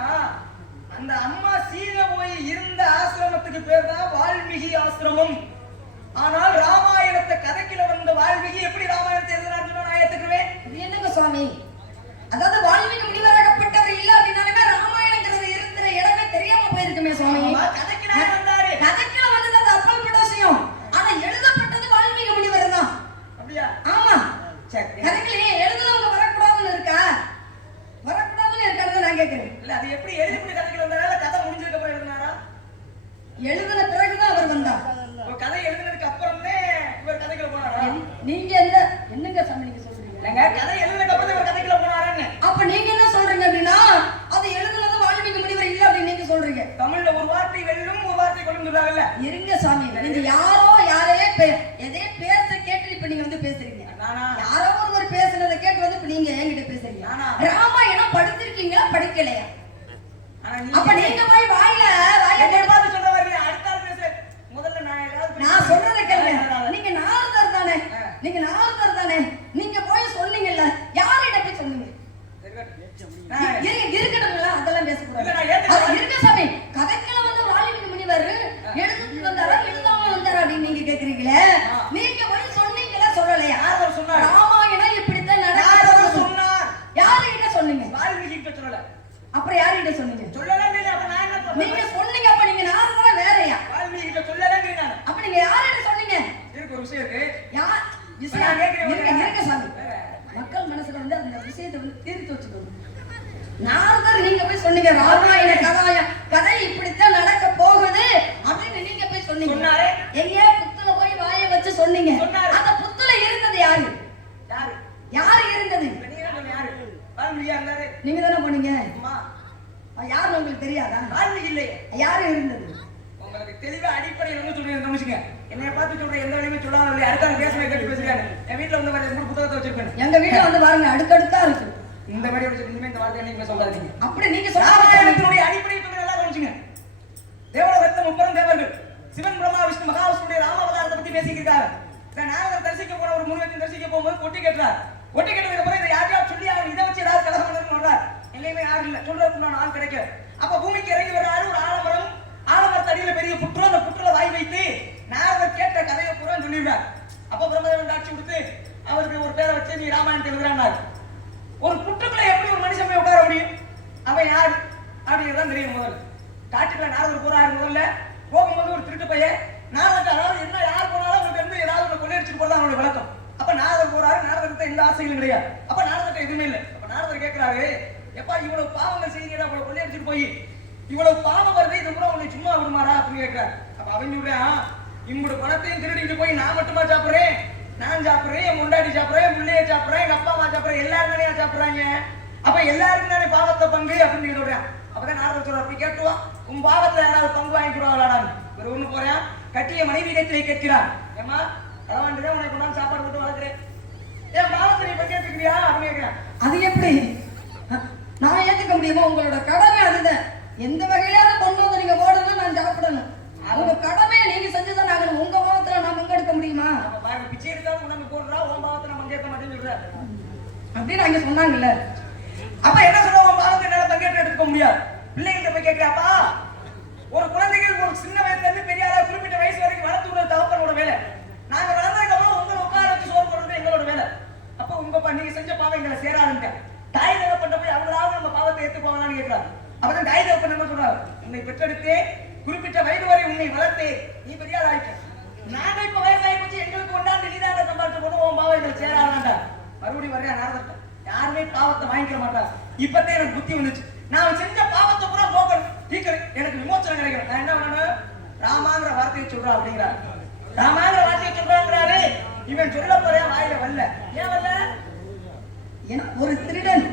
அந்த அம்மா சீதை போய் இருந்த ஆசிரமத்துக்கு பேர் தான் வால்மீகி ஆசிரமம். ஆனால் ராமாயணத்தை கதைக்குள்ள வந்த வால்மீகி எப்படி ராமாயணத்தை எழுதுறாருன்னு நான் ஏத்துக்குவேன். இது என்னங்க சுவாமி? அதாவது வால்மீகி முனிவராகப்பட்டவர் இல்ல அப்படின்னாலுமே ராமாயணங்கிறது இருக்கிற இடமே தெரியாம போயிருக்குமே சுவாமி. கதைக்குள்ள வந்தாரு, கதைக்குள்ள வந்தது அது அப்பல்பட்ட விஷயம். ஆனா எழுதப்பட்டது வால்மீகி முனிவர் தான். அப்படியா? ஆமா. சரி, கதைக்குள்ளே எழுதுன இருங்க சாமி, நீங்க யாரோ யாரையே எதையே பேச கேட்டு இப்ப நீங்க வந்து பேசுறீங்க. யாரோ ஒருவர் பேசுனதை கேட்டு வந்து இப்ப நீங்க என்கிட்ட பேசுறீங்க. ராமாயணம் படிச்சிருக்கீங்களா படிக்கலையா? அப்ப நீங்க போய் வாயில பார்த்து சொல்ற மாதிரி அடுத்த பேசு. முதல்ல நான் சொல்றதை கேளுங்க. நீங்க நாரதர் தானே? நீங்க நாரதர் தானே? நீங்க போய் சொன்னீங்கல்ல, யாரிட்ட போய் சொன்னீங்க? இருக்கட்டும்ல, அதெல்லாம் பேசக்கூடாது. இருக்க சாமி, கதைக்கெல்லாம் வந்து வால்மீகி முனிவர் எழுதுக்கு வந்தாரா எழுதாம வந்தாரா அப்படின்னு நீங்க கேக்குறீங்களே, நீங்க போய் சொன்னீங்களா சொல்லலையா? ராமாயணம் இப்படித்தான் நடக்கும் சொன்னார். யாருகிட்ட சொன்னீங்க? வால்மீகி கிட்ட சொல்லல. அப்புறம் யாருகிட்ட சொன்னீங்க? சொல்லல. அப்ப நான் என்ன சொல்றேன்? நீங்க சொன்னீங்க. அப்ப நீங்க நாரதரா வேறயா? வால்மீகி கிட்ட சொல்லலங்கறீங்க. அப்ப நீங்க யாரிட்ட சொன்னீங்க? இருக்கு ஒரு விஷயம் இருக்கு. யார் விஷயம் கேக்குறீங்க? இருக்க சாமி, மக்கள் மனசுல வந்து அந்த விஷயத்தை வந்து தீர்த்து வச்சுக்கணும். நாரதர் நீங்க போய் சொன்னீங்க ராமாயண கதை இப்படித்தான் நடக்க போகுது அப்படின்னு நீங்க போய் சொன்னீங்க. சொன்னாரே. எங்கேயா புத்துல போய் வாயை வச்சு சொன்னீங்க. அந்த புத்துல இருந்தது யாரு? யாரு இருந்தது? நீங்க தானே போனீங்க. யாரு உங்களுக்கு தெரியாதா? யாரு இருந்தது? உங்களுக்கு தெளிவா அடிப்படையில் வந்து சொல்றீங்க. என்னைய பார்த்து சொல்றேன், எந்த வழியுமே சொல்லாம அடுத்த பேசுறேன் கேட்டு பேசுறாங்க. என் வீட்டுல வந்து மூணு புத்தகத்தை வச்சிருப்பேன். எங்க வீட்டுல வந்து பாருங்க, அடுக்கடுக்கா இருக்கு. இந்த மாதிரி இனிமே இந்த வார்த்தை என்னைக்குமே சொல்லாதீங்க. அப்படி நீங்க ராமாயணத்தினுடைய அடிப்படை நல்லா கவனிச்சுங்க. தேவலோகத்துல 30 தேவர்கள் சிவன் பிரம்மா விஷ்ணு மகாவிஷ்ணுடைய ராமாவதாரத்தை பத்தி பேசிக்கிறாரு. நாரதர் தரிசிக்க போற ஒரு முனிவத்தின் தரிசிக்க போகும்போது கொட்டி கேட்டார். கொட்டி கேட்டதுக்கு அப்புறம் இதை யாரையா சொல்லி அவங்க இதை வச்சு ஏதாவது கலகம் பண்ணுறார். எங்கேயுமே யாரும் இல்லை, சொல்றதுக்கு நான் ஆள் கிடைக்கல. அப்ப பூமிக்கு இறங்கி வர்றாரு ஒரு ஆலமரத்து அடியில பெரிய புற்று. அந்த புற்றுல வாய் வைத்து நாரதர் கேட்ட கதையை பூரா சொல்லிடுறார். அப்ப பிரம்மதேவன் காட்சி கொடுத்து அவருக்கு ஒரு பேரை வச்சு நீ ராமாயணத்தை எழுதுறாரு. ஒரு புற்றுக்குள்ள எப்படி ஒரு மனுஷன் போய் உட்கார முடியும்? அவன் யாரு அப்படிங்கிறதான் தெரியும். முதல்ல காட்டுக்குள்ள நாரதர் போறாரு. முதல்ல போகும்போது ஒரு திருட்டு பையன் நாரதர், அதாவது என்ன யார் போனாலும் அவனுக்கு வந்து ஏதாவது ஒன்று கொள்ளையடிச்சுட்டு போறதா அவனுடைய வழக்கம். அப்ப நாரதர் போறாரு. நாரதர்கிட்ட எந்த ஆசைகளும் கிடையாது. அப்ப நாரதர்கிட்ட எதுவுமே இல்லை. அப்ப நாரதர் கேட்கிறாரு, எப்பா இவ்வளவு பாவங்கள் செய்யறா, இவ்வளவு கொள்ளையடிச்சுட்டு போய் இவ்வளவு பாவம் வருது, இது கூட உன்னை சும்மா விடுமாறா அப்படின்னு கேட்கிறாரு. அப்ப அவன் சொல்றான், இவங்களோட பணத்தையும் திருடிட்டு போய் நான் மட்டுமா சாப்பிடுறேன்? நான் சாப்பிடுறேன், என் முண்டாடி சாப்பிடுறேன், என் பிள்ளைய சாப்பிடுறேன், எங்க அப்பா அம்மா சாப்பிடுறேன், எல்லாரும் தானே சாப்பிடுறாங்க. அப்ப எல்லாருக்கும் தானே பாவத்தை பங்கு அப்படின்னு சொல்றேன். அப்பதான் நாரதர் சொல்றாரு, அப்படி கேட்டுவா உன் பாவத்துல யாராவது பங்கு வாங்கிடுவாங்களாடான்னு. ஒரு ஒண்ணு போறேன், கட்டிய மனைவி இடத்திலே கேட்கிறான், ஏமா களவாண்டுதான் உனக்கு கொண்டாந்து சாப்பாடு போட்டு வளர்க்குறேன், என் பாவத்தை நீ பங்கேற்றுக்கிறியா அப்படின்னு கேட்கிறேன். அது எப்படி நான் ஏத்துக்க முடியுமா? உங்களோட கடமை அதுதான். எந்த வகையிலாவது கொண்டு வந்து நீங்க போடணும், நான் சாப்பிடணும். உங்க கடமையை நீங்க செஞ்சுதான் ஆகணும். உங்க பாவத்துல நான் பங்கெடுக்க முடியுமா? பிச்சை எடுத்தாலும் உனக்கு போடுறா, உன் பாவத்தை நான் பங்கேற்க மாட்டேன்னு சொல்றாரு அப்படின்னு அங்க சொன்னாங்கல்ல. அப்ப என்ன சொல்ல, உன் பாவத்தை என்னால பங்கேற்று எடுக்க முடியாது. பிள்ளைகிட்ட போய் கேட்கிறாப்பா, ஒரு குழந்தைகள் ஒரு சின்ன வயசுல இருந்து பெரிய ஆளா குறிப்பிட்ட வயசு வரைக்கும் வளர்த்து விடுறது தகப்பனோட வேலை. நாங்க வளர்ந்ததுக்கு அப்புறம் உங்களை உட்கார வச்சு சோறு போடுறது எங்களோட வேலை. அப்ப உங்க நீங்க செஞ்ச பாவம் எங்களை சேராதுங்க. தாய் தகப்பட்ட போய் அவங்களாவது நம்ம பாவத்தை ஏத்து போவாங்கன்னு கேட்கிறாரு. அப்பதான் தாய் தகப்பன் என்ன சொல்றாரு, உன்னை பெற்றெடுத்து குறிப்பிட்ட வயது வரை உன்னை வளர்த்து நீ பெரிய ஆள் ஆயிட்ட. நாங்க இப்ப வயசாகி போச்சு, எங்களுக்கு ஒன்றாண்டு நீதான சம்பாதிச்சு போட்டு உன் பாவம் எங்களை சேராதாண்டா. மறுபடியும் வரையா நாரதர், யாருமே பாவத்தை வாங்கிக்க மாட்டாங்க. இப்பதான் எனக்கு புத்தி வந்துச்சு, நான் செஞ்ச பாவத்தை பூரா போக்கணும், தீக்கணும், எனக்கு விமோசனம் கிடைக்கணும். நான் என்ன பண்ணணும், ராமாங்கிற வார்த்தையை சொல்றா அப்படிங்கிறாரு. ராமாங்கிற வார்த்தையை சொல்றாங்கிறாரு. இவன் சொல்ல போறேன் வாயில வரல. ஏன் வரல? ஏன்னா ஒரு திருடன்,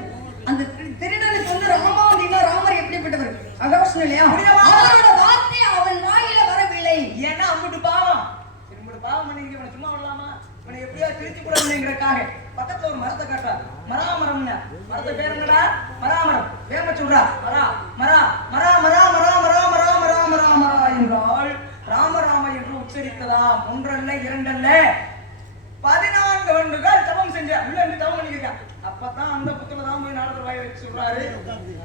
அந்த திருடனுக்கு வந்து ராமா அப்படின்னா ராமர் எப்படிப்பட்டவர்? அகவசனம் இல்லையா? அவரோட வார்த்தை அவன் வாயில வரவில்லை. ஏன்னா அம்புட்டு பாவம், இம்புட்டு பாவம் பண்ணி இவனை சும்மா விடலாமா? இவனை எப்படியா திருத்தி கூடாதுங்கிறக்காக பக்கத்துல ஒரு மரத்தை காட்டுறா. மராமரம்னா மரத்தை பேர் என்னடா? மராமரம். வேம சொல்றா, மரா மரா மரா மரா மரா மரா மரா மரா மரா மரா என்றால் ராமராம என்று உச்சரித்ததா? ஒன்றல்ல இரண்டல்ல 14 ஆண்டுகள் தவம் செஞ்ச உள்ள இருந்து தவம் பண்ணிருக்கான். அப்பதான் அந்த புத்தகம் தான் போய் நாரதர் வாயை வச்சு சொல்றாரு,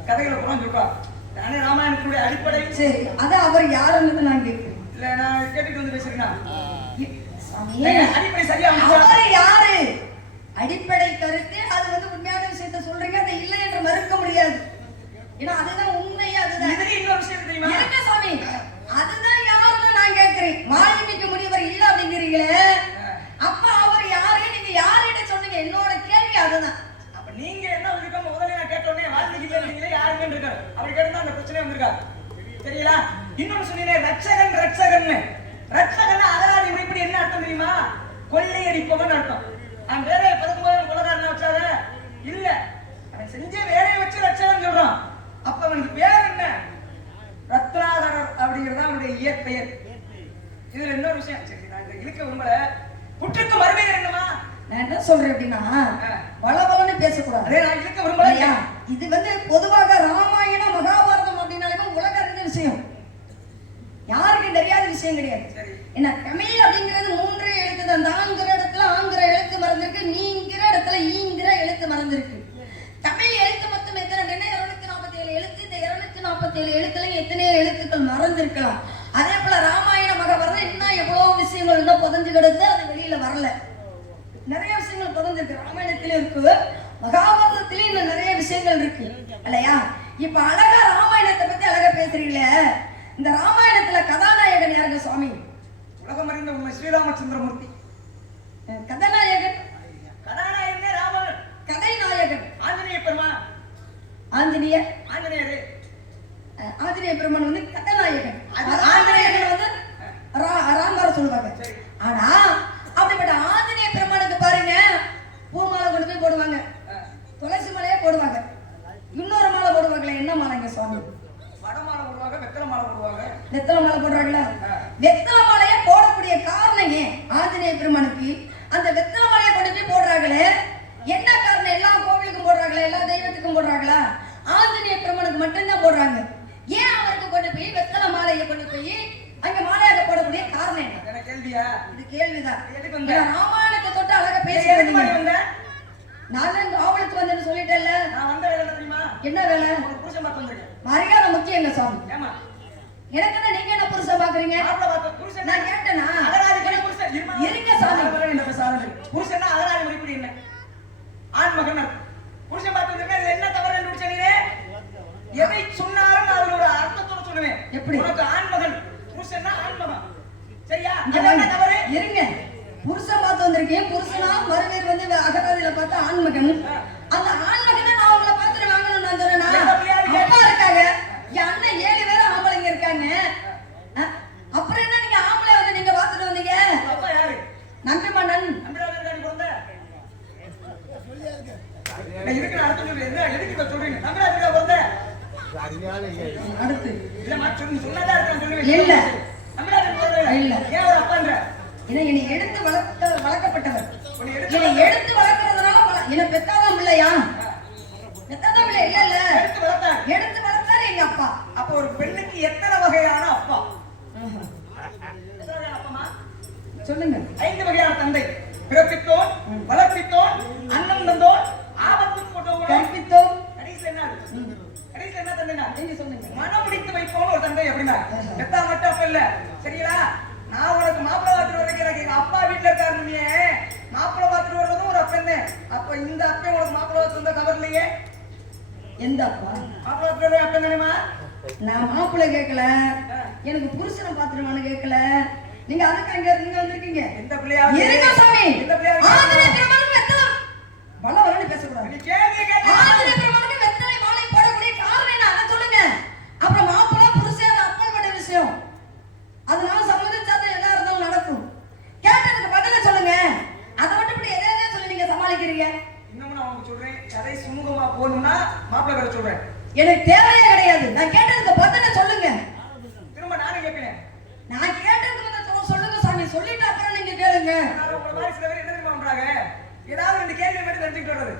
கதைகளை புறம் சொல்றாரு. நானே ராமாயணத்துடைய அடிப்படை. சரி, அத அவர் யாருன்னு நான் கேட்கிறேன். இல்ல நான் கேட்டுட்டு வந்து பேசுறேன். அடிப்படை சரியா அவர் யாரு? அடிப்படை கருத்து அது வந்து உண்மையான விஷயத்தை சொல்றீங்க, அதை இல்லை என்று மறுக்க முடியாது. ஏன்னா அதுதான் உண்மையே. அதுதான் இதுல இன்னொரு விஷயம் தெரியுமா? இருக்க சாமி, அதுதான் யாருன்னு நான் கேட்கிறேன். வால்மீகி முனிவர் இல்ல அப்படிங்கிறீங்களே, அப்ப அவர் யாரு? நீங்க யாரிட்ட சொன்னீங்க? என்னோட கேள்வி அதுதான். அப்ப நீங்க என்ன இருக்கீங்க? முதல்ல நான் கேட்டோனே வால்மீகி இல்லீங்களே யாருன்னு இருக்காரு. அப்படி கேட்டா அந்த பிரச்சனை வந்திருக்காரு. தெரியல. இன்னொன்னு சொன்னீங்க ரட்சகன். ரட்சகன் ரட்சகன் அகராதி இப்படி என்ன அர்த்தம் தெரியுமா? கொள்ளையடிப்பவன் அர்த்தம். அவன் வேலையை 19 கொலைகாரனை வச்சாத இல்ல, அவன் செஞ்ச வேலையை வச்சு ரட்சகன் சொல்றான். அப்ப அவனுக்கு பேர் என்ன? ரத்னாகரர் அப்படிங்கிறதா அவனுடைய இயற்பெயர். இதுல இன்னொரு விஷயம், சரி நான் இதை இழுக்க விரும்பல. புற்றுக்கு மறுமை என்னமா? நான் என்ன சொல்றேன் அப்படின்னா வளவளன்னு பேசக்கூடாது. அதே நான் இழுக்க விரும்பலையா. இது வந்து பொதுவாக ராமாயணம் மகாபாரதம் அப்படின்னாலே உலக அறிந்த விஷயம், யாருக்கும் தெரியாத விஷயம் கிடையாது. என்ன தமிழ் அப்படிங்கிறது 3 எழுத்து தான். தாங்கிற இடத்துல ஆங்கிற எழுத்து மறந்திருக்கு, நீங்கிற இடத்துல ஈங்கிற எழுத்து மறந்திருக்கு. தமிழ் எழுத்து மொத்தம் எத்தனை அப்படின்னா 247 எழுத்து. இந்த 247 எழுத்துல எத்தனை எழுத்துக்கள் மறந்திருக்கலாம். அதே போல ராமாயண மகாபாரதம் இன்னும் எவ்வளவு விஷயங்கள் இன்னும் புதஞ்சு கிடந்து அது வெளியில வரல. நிறைய விஷயங்கள் புதஞ்சிருக்கு, ராமாயணத்திலே இருக்குது, மகாபாரதத்திலே இன்னும் நிறைய விஷயங்கள் இருக்கு இல்லையா. இப்ப அழகா ராமாயணத்தை பத்தி அழகா பேசுறீங்களே, இந்த ராமாயணத்துல கதாநாயகன் யாருங்க சுவாமி? உலகம் அறிந்த உண்மை ஸ்ரீராமச்சந்திரமூர்த்தி. கதாநாயகன் கதாநாயகனே ராமன். கதைநாயகன் ஆஞ்சநேய பெருமான். ஆஞ்சநேயர் பெருமான் வந்து கதாநாயகன். ஆஞ்சநேயன் வந்து ராமர சொல்லுவாங்க. ஆனா அப்படிப்பட்ட ஆஞ்சநேய பெருமானுக்கு பாருங்க, பூ மாலை கொண்டு போய் போடுவாங்க, துளசி மாலையே போடுவாங்க, இன்னொரு மாலை போடுவாங்களே, என்ன மாலைங்க சுவாமி? வடமாலை போடுவாங்க, வெத்தலை மாலை போடுவாங்க. வெத்தலை மாலை போடுறாங்களா? வெத்தலை மாலையை போடக்கூடிய காரணம் ஏன் ஆஞ்சநேய பெருமானுக்கு அந்த வெத்தலை மாலையை கொண்டு போய் போடுறாங்களே, என்ன காரணம்? எல்லா கோவிலுக்கும் போடுறாங்களா, எல்லா தெய்வத்துக்கும் போடுறாங்களா? ஆஞ்சநேய பெருமானுக்கு மட்டும்தான் போடுறாங்க. ஏன் அவருக்கு கொண்டு போய் வெத்தலை மாலையை கொண்டு போய் அங்க மாலையாக போடக்கூடிய காரணம் என்ன? கேள்வியா? இது கேள்விதான். ராமாயணத்தை தொட்டு அழகா பேசுறீங்க. நான் ஆவலுக்கு வந்தேன்னு சொல்லிட்டேன்ல. நான் வந்த வேலை தெரியுமா? என்ன வேலை? ஒரு புருஷன் பார்த்து வந்திருக்கேன். மரியாதை முக்கியங்க சுவாமி. ஏமா எனக்கு என்ன, நீங்க என்ன புருஷன் பாக்குறீங்க? புருஷன் நான் கேட்டேனா? புருஷன் இருங்க சாமி. புருஷன்னா அகராதி மொழிப்படி என்ன? ஆண் மகன் புருஷன் பார்த்து வந்திருக்கேன். என்ன தவறு கண்டுபிடிச்ச நீ? எதை சொன்னாலும் நான் அதுல ஒரு அர்த்தத்தோட சொல்லுவேன். எப்படி? உனக்கு ஆண் மகன், புருஷன்னா ஆண் மகன், சரியா? என்ன தவறு? இருங்க, புருஷன் பார்த்து வந்திருக்கேன். புருஷனா மறுபேர் வந்து அகராதியில பார்த்தா ஆண்மகன். அந்த ஆண்மகனை நான் உங்களை பார்த்துட்டு வாங்கணும் நான் சொல்றேன்னா? அப்பா இருக்காங்க, என் அண்ணன் 7 பேரும் ஆம்பளைங்க இருக்காங்க. அப்புறம் என்ன நீங்க ஆம்பளை வந்து நீங்க பார்த்துட்டு வந்தீங்க? அப்பா யாரு? நம்பிமன்னன். இதுக்கு அர்த்தம் சொல்லு. என்ன எதுக்கு சொல்றீங்க? நம்பிராஜா பிறந்த அடுத்து இல்ல மாற்று சொன்னதா இருக்கான்னு சொல்லுவேன். இல்ல நம்பிராஜா பிறந்த இல்ல. ஏன் ஒரு அப்பான்ற? என்னை எடுத்து வளர்க்கப்பட்டவர். என்னை எடுத்து வளர்க்கறதுனால என்ன பெத்தாதான் பிள்ளையா? பெத்தாதான் பிள்ளை இல்ல இல்ல. எடுத்து வளர்த்தாரு எங்க அப்பா. அப்ப ஒரு பெண்ணுக்கு எத்தனை வகையான அப்பா? எத்தனை வகையான அப்பமா? சொல்லுங்க. 5 வகையான தந்தை. பிறப்பித்தோன், வளர்ப்பித்தோன், அண்ணன் தந்தோன், ஆபத்துக்கு கொண்டோன், கற்பித்தோன். கடைசில என்ன? கடைசில என்ன தந்தைனா? நீங்க சொல்லுங்க. மனம் முடித்து வைப்போன் ஒரு தந்தை அப்படின்னா. பெத்தா மட்டும் அப்ப இல்ல, சரிங்களா? நான் உனக்கு மாப்பிள்ளை பார்த்துட்டு வரைக்கும் எனக்கு எங்க அப்பா வீட்டுல இருக்காரு. நீ மாப்பிள்ளை பார்த்துட்டு வர்றதும் ஒரு அப்பன்னு. அப்ப இந்த அப்ப உனக்கு மாப்பிள்ளை பார்த்து வந்த கவர் இல்லையே. எந்த அப்பா? மாப்பிள்ளை பார்த்துட்டு அப்ப தானேமா? நான் மாப்பிள்ளை கேட்கல, எனக்கு புருஷனை பார்த்துருவான்னு கேட்கல. நீங்க அதுக்கு அங்க இருந்து வந்திருக்கீங்க. எந்த பிள்ளையா? இருங்க சாமி. எந்த பிள்ளையா? ஆதிரே பெருமானுக்கு வெத்தலை வல்ல வரன்னு பேசக்கூடாது. நீ கேள்வி கேட்க. ஆதிரே பெருமானுக்கு வெத்தலை மாலை போடக்கூடிய காரணம் என்ன? அதை சொல்லுங்க. அப்புறம் மாப்பிள்ளை புருஷன் அது அப்பல்பட்ட விஷயம். அதனால சம்மதிச்சாதான் எல்லா இருந்தாலும் நடக்கும். கேட்டதுக்கு பதில சொல்லுங்க. அதை மட்டும் இப்படி எதையாவது சொல்லி நீங்க சமாளிக்கிறீங்க. இன்னமும் நான் உங்களுக்கு சொல்றேன், கதை சுமூகமா போகணும்னா மாப்பிள்ளை பேர சொல்றேன். எனக்கு தேவையே கிடையாது. நான் கேட்டதுக்கு பதில சொல்லுங்க. திரும்ப நானே கேட்கிறேன். நான் கேட்டதுக்கு சொல்லுங்க சாமி. சொல்லிட்டு அப்புறம் நீங்க கேளுங்க. உங்களை மாதிரி சில பேர் என்ன தெரியுமா பண்றாங்க? ஏதாவது 2 கேள்வி மட்டும் தெரிஞ்சுக்கிட்டு வர்றது.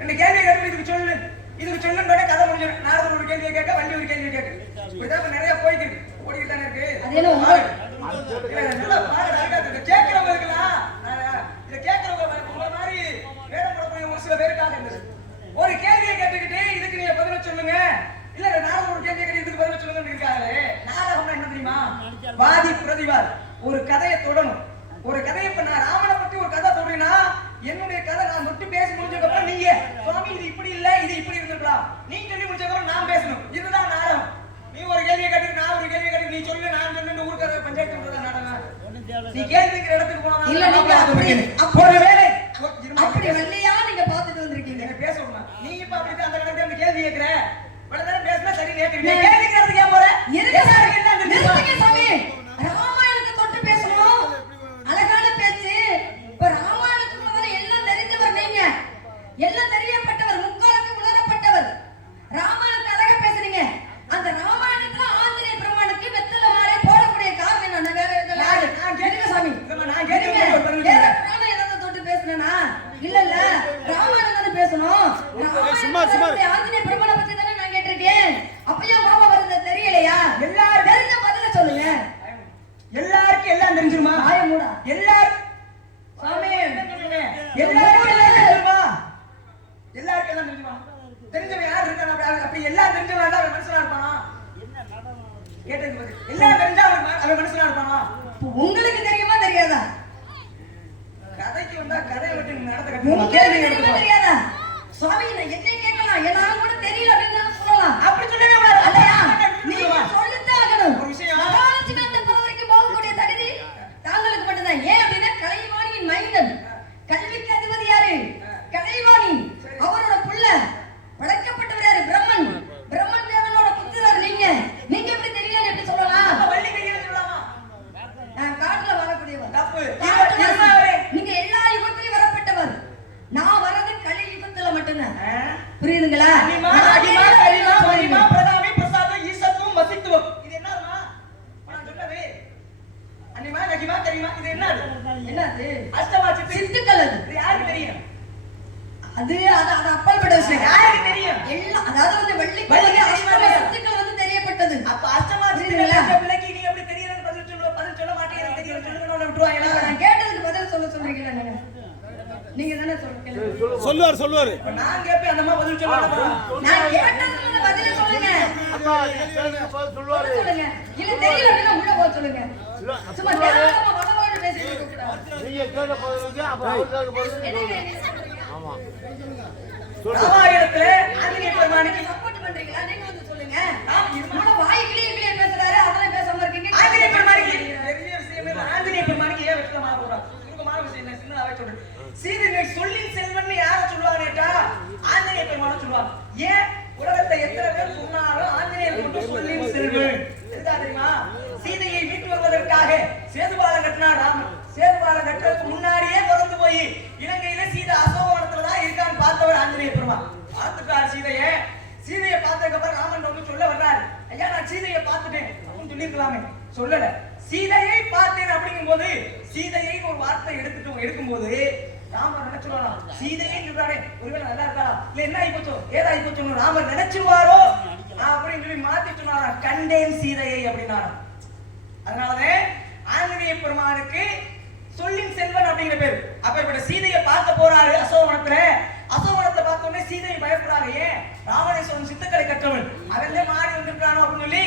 2 கேள்வி கேட்டு இதுக்கு சொல்லு, இதுக்கு சொல்லுன்றோட கதை முடிஞ்சிடும். நாரதர் ஒரு கேள்வியை கேட்க, வள்ளி ஒரு கேள்வி கேட்க, இப்படிதான் நிறைய போய்க்கு ஓடிக்கிட்டு தானே இருக்கு. அது என்ன கேட்கிறவங்களுக்குலாம் இதை கேட்கிறவங்க உங்களை மாதிரி வேடம் போடக்கூடிய ஒரு சில பேருக்காக ஒரு கேள்வியை கேட்டுக்கிட்டு இதுக்கு நீங்க பதில சொல்லுங்க, இல்ல நாரதர் ஒரு கேள்வி கேட்டு இதுக்கு பதில சொல்லுங்க இருக்காங்களே. நாடகம்னா என்ன தெரியுமா? வாதி பிரதிவாதி. ஒரு கதையை தொடணும். ஒரு கதையை இப்ப நான் ராமனை பத்தி ஒரு கதை தொடறினா என்னுடைய கதை நான் தொட்டு பேசி முடிஞ்சதுக்கு அப்புறம் நீங்க சுவாமி இது இப்படி இல்ல, இது இப்படி இருந்திருக்கலாம் நீங்க சொல்லி முடிச்சதுக்கு அப்புறம் நான் பேசணும். இதுதான் நாடகம். நீ ஒரு கேள்வியை கேட்டு நான் ஒரு கேள்வியை கேட்டு நீ சொல்லு நான் சொன்ன ஊருக்கார பஞ்சாயத்து பண்றதா நாடகம். நீ கேள்விக்கிற இடத்துக்கு போனா இல்ல நீங்க ஒரு வேலை அப்படி வள்ளியா நீங்க பாத்துட்டு வந்திருக்கீங்க. என்ன பேசணுமா? நீ இப்ப அப்படி அந்த கடை அந்த கேள்வி கேக்குற இவ்வளவு நேரம் பேசினா சரி கேக்குறீங்க. கேள்விக்கிறதுக்கு ஏன் போற? நிறுத்துங்க சாமி. ராமாயணத்தை தொட்டு பேசணும். அழகான பேச்சு. இப்ப ராமாயணத்துக்கு முதல்ல எல்லாம் தெரிஞ்சவர் நீங்க, எல்லாம் தெரியப்பட்டவர், முக்காலத்துக்கு உணரப்பட்டவர். ராமாயணத்தை அழகா பேசுறீங்க. அந்த ராமாயணத்துல ஆஞ்சநேய பெருமானுக்கு வெத்தலை மாலை போடக்கூடிய காரணம் என்ன? வேற எதுவும் ஆஞ்சநேய பெருமாளை பத்தி தானே நான் கேட்டிருக்கேன். அப்பயும் கோபம் வருது தெரியலையா? எல்லாரும் தெரிஞ்ச பதில சொல்லுங்க. எல்லாருக்கும் எல்லாம் தெரிஞ்சிருமா? ஆய மூடா. எல்லாரும் சாமி எல்லாருக்கும் எல்லாம் தெரிஞ்சிருமா? எல்லாருக்கும் எல்லாம் தெரிஞ்சுமா? தெரிஞ்சவன் யார் இருக்கானா? அப்படி எல்லாம் தெரிஞ்சவன் அவன் மனுஷனா இருப்பானா? கேட்டது பதில். எல்லாம் தெரிஞ்சா அவன் மனுஷனா இருப்பானா? உங்களுக்கு தெரியுமா தெரியாதா? கதைக்கு வந்தா கதையை விட்டு நடத்த உங்களுக்கு தெரியுமா தெரியாதா? சுவாமி நான் என்ன கேட்கலாம், என்னால கூட தெரியல அப்படின்னு சொல்லலாம். அப்படி சொல்லவே கூடாது. இல்லையா? நீங்க சொல்லித்தான் ஆகணும். ஒரு விஷயம் மகாராஜுக்கு அந்த பதவிக்கு போகக்கூடிய தகுதி தாங்களுக்கு மட்டும்தான். ஏன் அப்படின்னா கலைவாணியின் மைந்தன், கல்விக்கு அதிபதி யாரு? கலைவாணி. அவரோட புள்ள படைக்கப்பட்டவர் யாரு? பிரம்மன். பிரம்மன் தேவனோட புத்திரர் நீங்க. நீங்க எப்படி தெரியும் எப்படி சொல்லலாம்? வள்ளி கையில சொல்லலாமா? நான் காட்டுல வரக்கூடியவர். தப்பு. நீங்க எல்லா யுகத்திலும் வரப்பட்டவர். நான் வரது கலை யுகத்துல மட்டும்தான். புரியுதுங்களா? அனிமா அகிமா கரிமா பரிமா பிரதாமி பிரசாதம் ஈசத்துவம் வசித்துவம். இது என்னமா? நான் சொன்னது அனிமா அகிமா கரிமா இது என்னது? என்னது? அஷ்டமா சித்துக்கள். அது இது யாருக்கு தெரியும்? அது அப்பல்பட்ட விஷயம். யாருக்கு தெரியும்? எல்லாம் அதாவது வந்து வள்ளி அஷ்டமா சித்துக்கள் வந்து தெரியப்பட்டது. அப்ப அஷ்டமா சித்துக்கள் பிள்ளைக்கு நீ எப்படி தெரியறன்னு பதில் சொல்ல மாட்டீங்க. எனக்கு தெரியும் சொல்லுங்க விட்டுருவாங்களா? நான் கேட்டதுக்கு பதில் சொல்றீங்களா நீங்க? நீங்க தானே சொல்லுங்க. சொல்லுவாரு. நான் கேப்பேன் அந்த மாதிரி பதில் சொல்லுங்க. நான் கேட்டதுக்கு பதில் சொல்லுங்க. அப்பா கேட்டதுக்கு சொல்லுவாரு. சொல்லுங்க. இல்ல தெரியல அப்படினா உள்ள போக சொல்லுங்க. சும்மா தேவமா வடவாயில பேசிட்டு இருக்க கூடாது. நீங்க கேட்ட பதிலுக்கு அப்ப அவருக்கு பதில். ஆமா. ராமாயணத்துல ஆஞ்சநேய பெருமானுக்கு சப்போர்ட் பண்றீங்களா? நீங்க வந்து சொல்லுங்க. இவனோட வாய் கிளியர் பேசுறாரு, அதெல்லாம் பேசாம இருக்கீங்க. ஆஞ்சநேய பெருமானுக்கு பெரிய விஷயம் இல்ல. ஆஞ்சநேய பெருமானுக்கு ஏன் வெட்டமா போறான்? சுருக்கமான விஷயம் என்ன சின்னதாவே சொல்றேன். சீதை சொல்லின் செல்வன் யார சொல்லுவாங்கட்டா? ஆஞ்சநேய பெருமானை சொல்லுவாங்க. ஏன் உலகத்தை எத்தனை பேர் சொன்னாலும் ஆஞ்சநேயர் மட்டும் சொல்லின் செல்வன் இருக்கா தெரியுமா? சீதையை மீட்டு வருவதற்காக சேதுபாலம் கட்டினார் ராமன். சேதுபாலம் கட்டுறதுக்கு முன்னாடியே பிறந்து போய் இலங்கையில சீதை அசோகவனத்துல தான் இருக்கான்னு பார்த்தவர் ஆஞ்சநேய பெருமான். பார்த்துட்டார் சீதையை. சீதையை பார்த்ததுக்கு அப்புறம் ராமன் வந்து சொல்ல வர்றாரு, ஐயா நான் சீதையை பார்த்துட்டேன் அப்படின்னு சொல்லிருக்கலாமே, சொல்லல. சீதையை பார்த்தேன் அப்படிங்கும் போது சீதையை ஒரு வார்த்தை எடுக்கும்போது ராமர் நினைச்சுவாரா? சீதையை சொல்றாரு, ஒருவேளை நல்லா இருக்கா இல்ல என்ன ஆகி போச்சோ ஏதாகி போச்சோன்னு ராமர் நினைச்சுவாரோ அப்படின்னு சொல்லி மாத்தி சொன்னாரா, கண்டேன் சீதையை அப்படின்னாரா. அதனாலதான் ஆஞ்சநேய பெருமானுக்கு சொல்லின் செல்வன் அப்படிங்கிற பேரு. அப்ப இப்ப சீதையை பார்க்க போறாரு அசோகவனத்துல. அசோகவனத்தை பார்த்த உடனே சீதையை பயப்படுறாங்க. ஏன்? ராவணேஸ்வரன் சித்தக்கலை கற்றவன், அவன் மாறி வந்துட்டானோ அப்படின்னு சொல்லி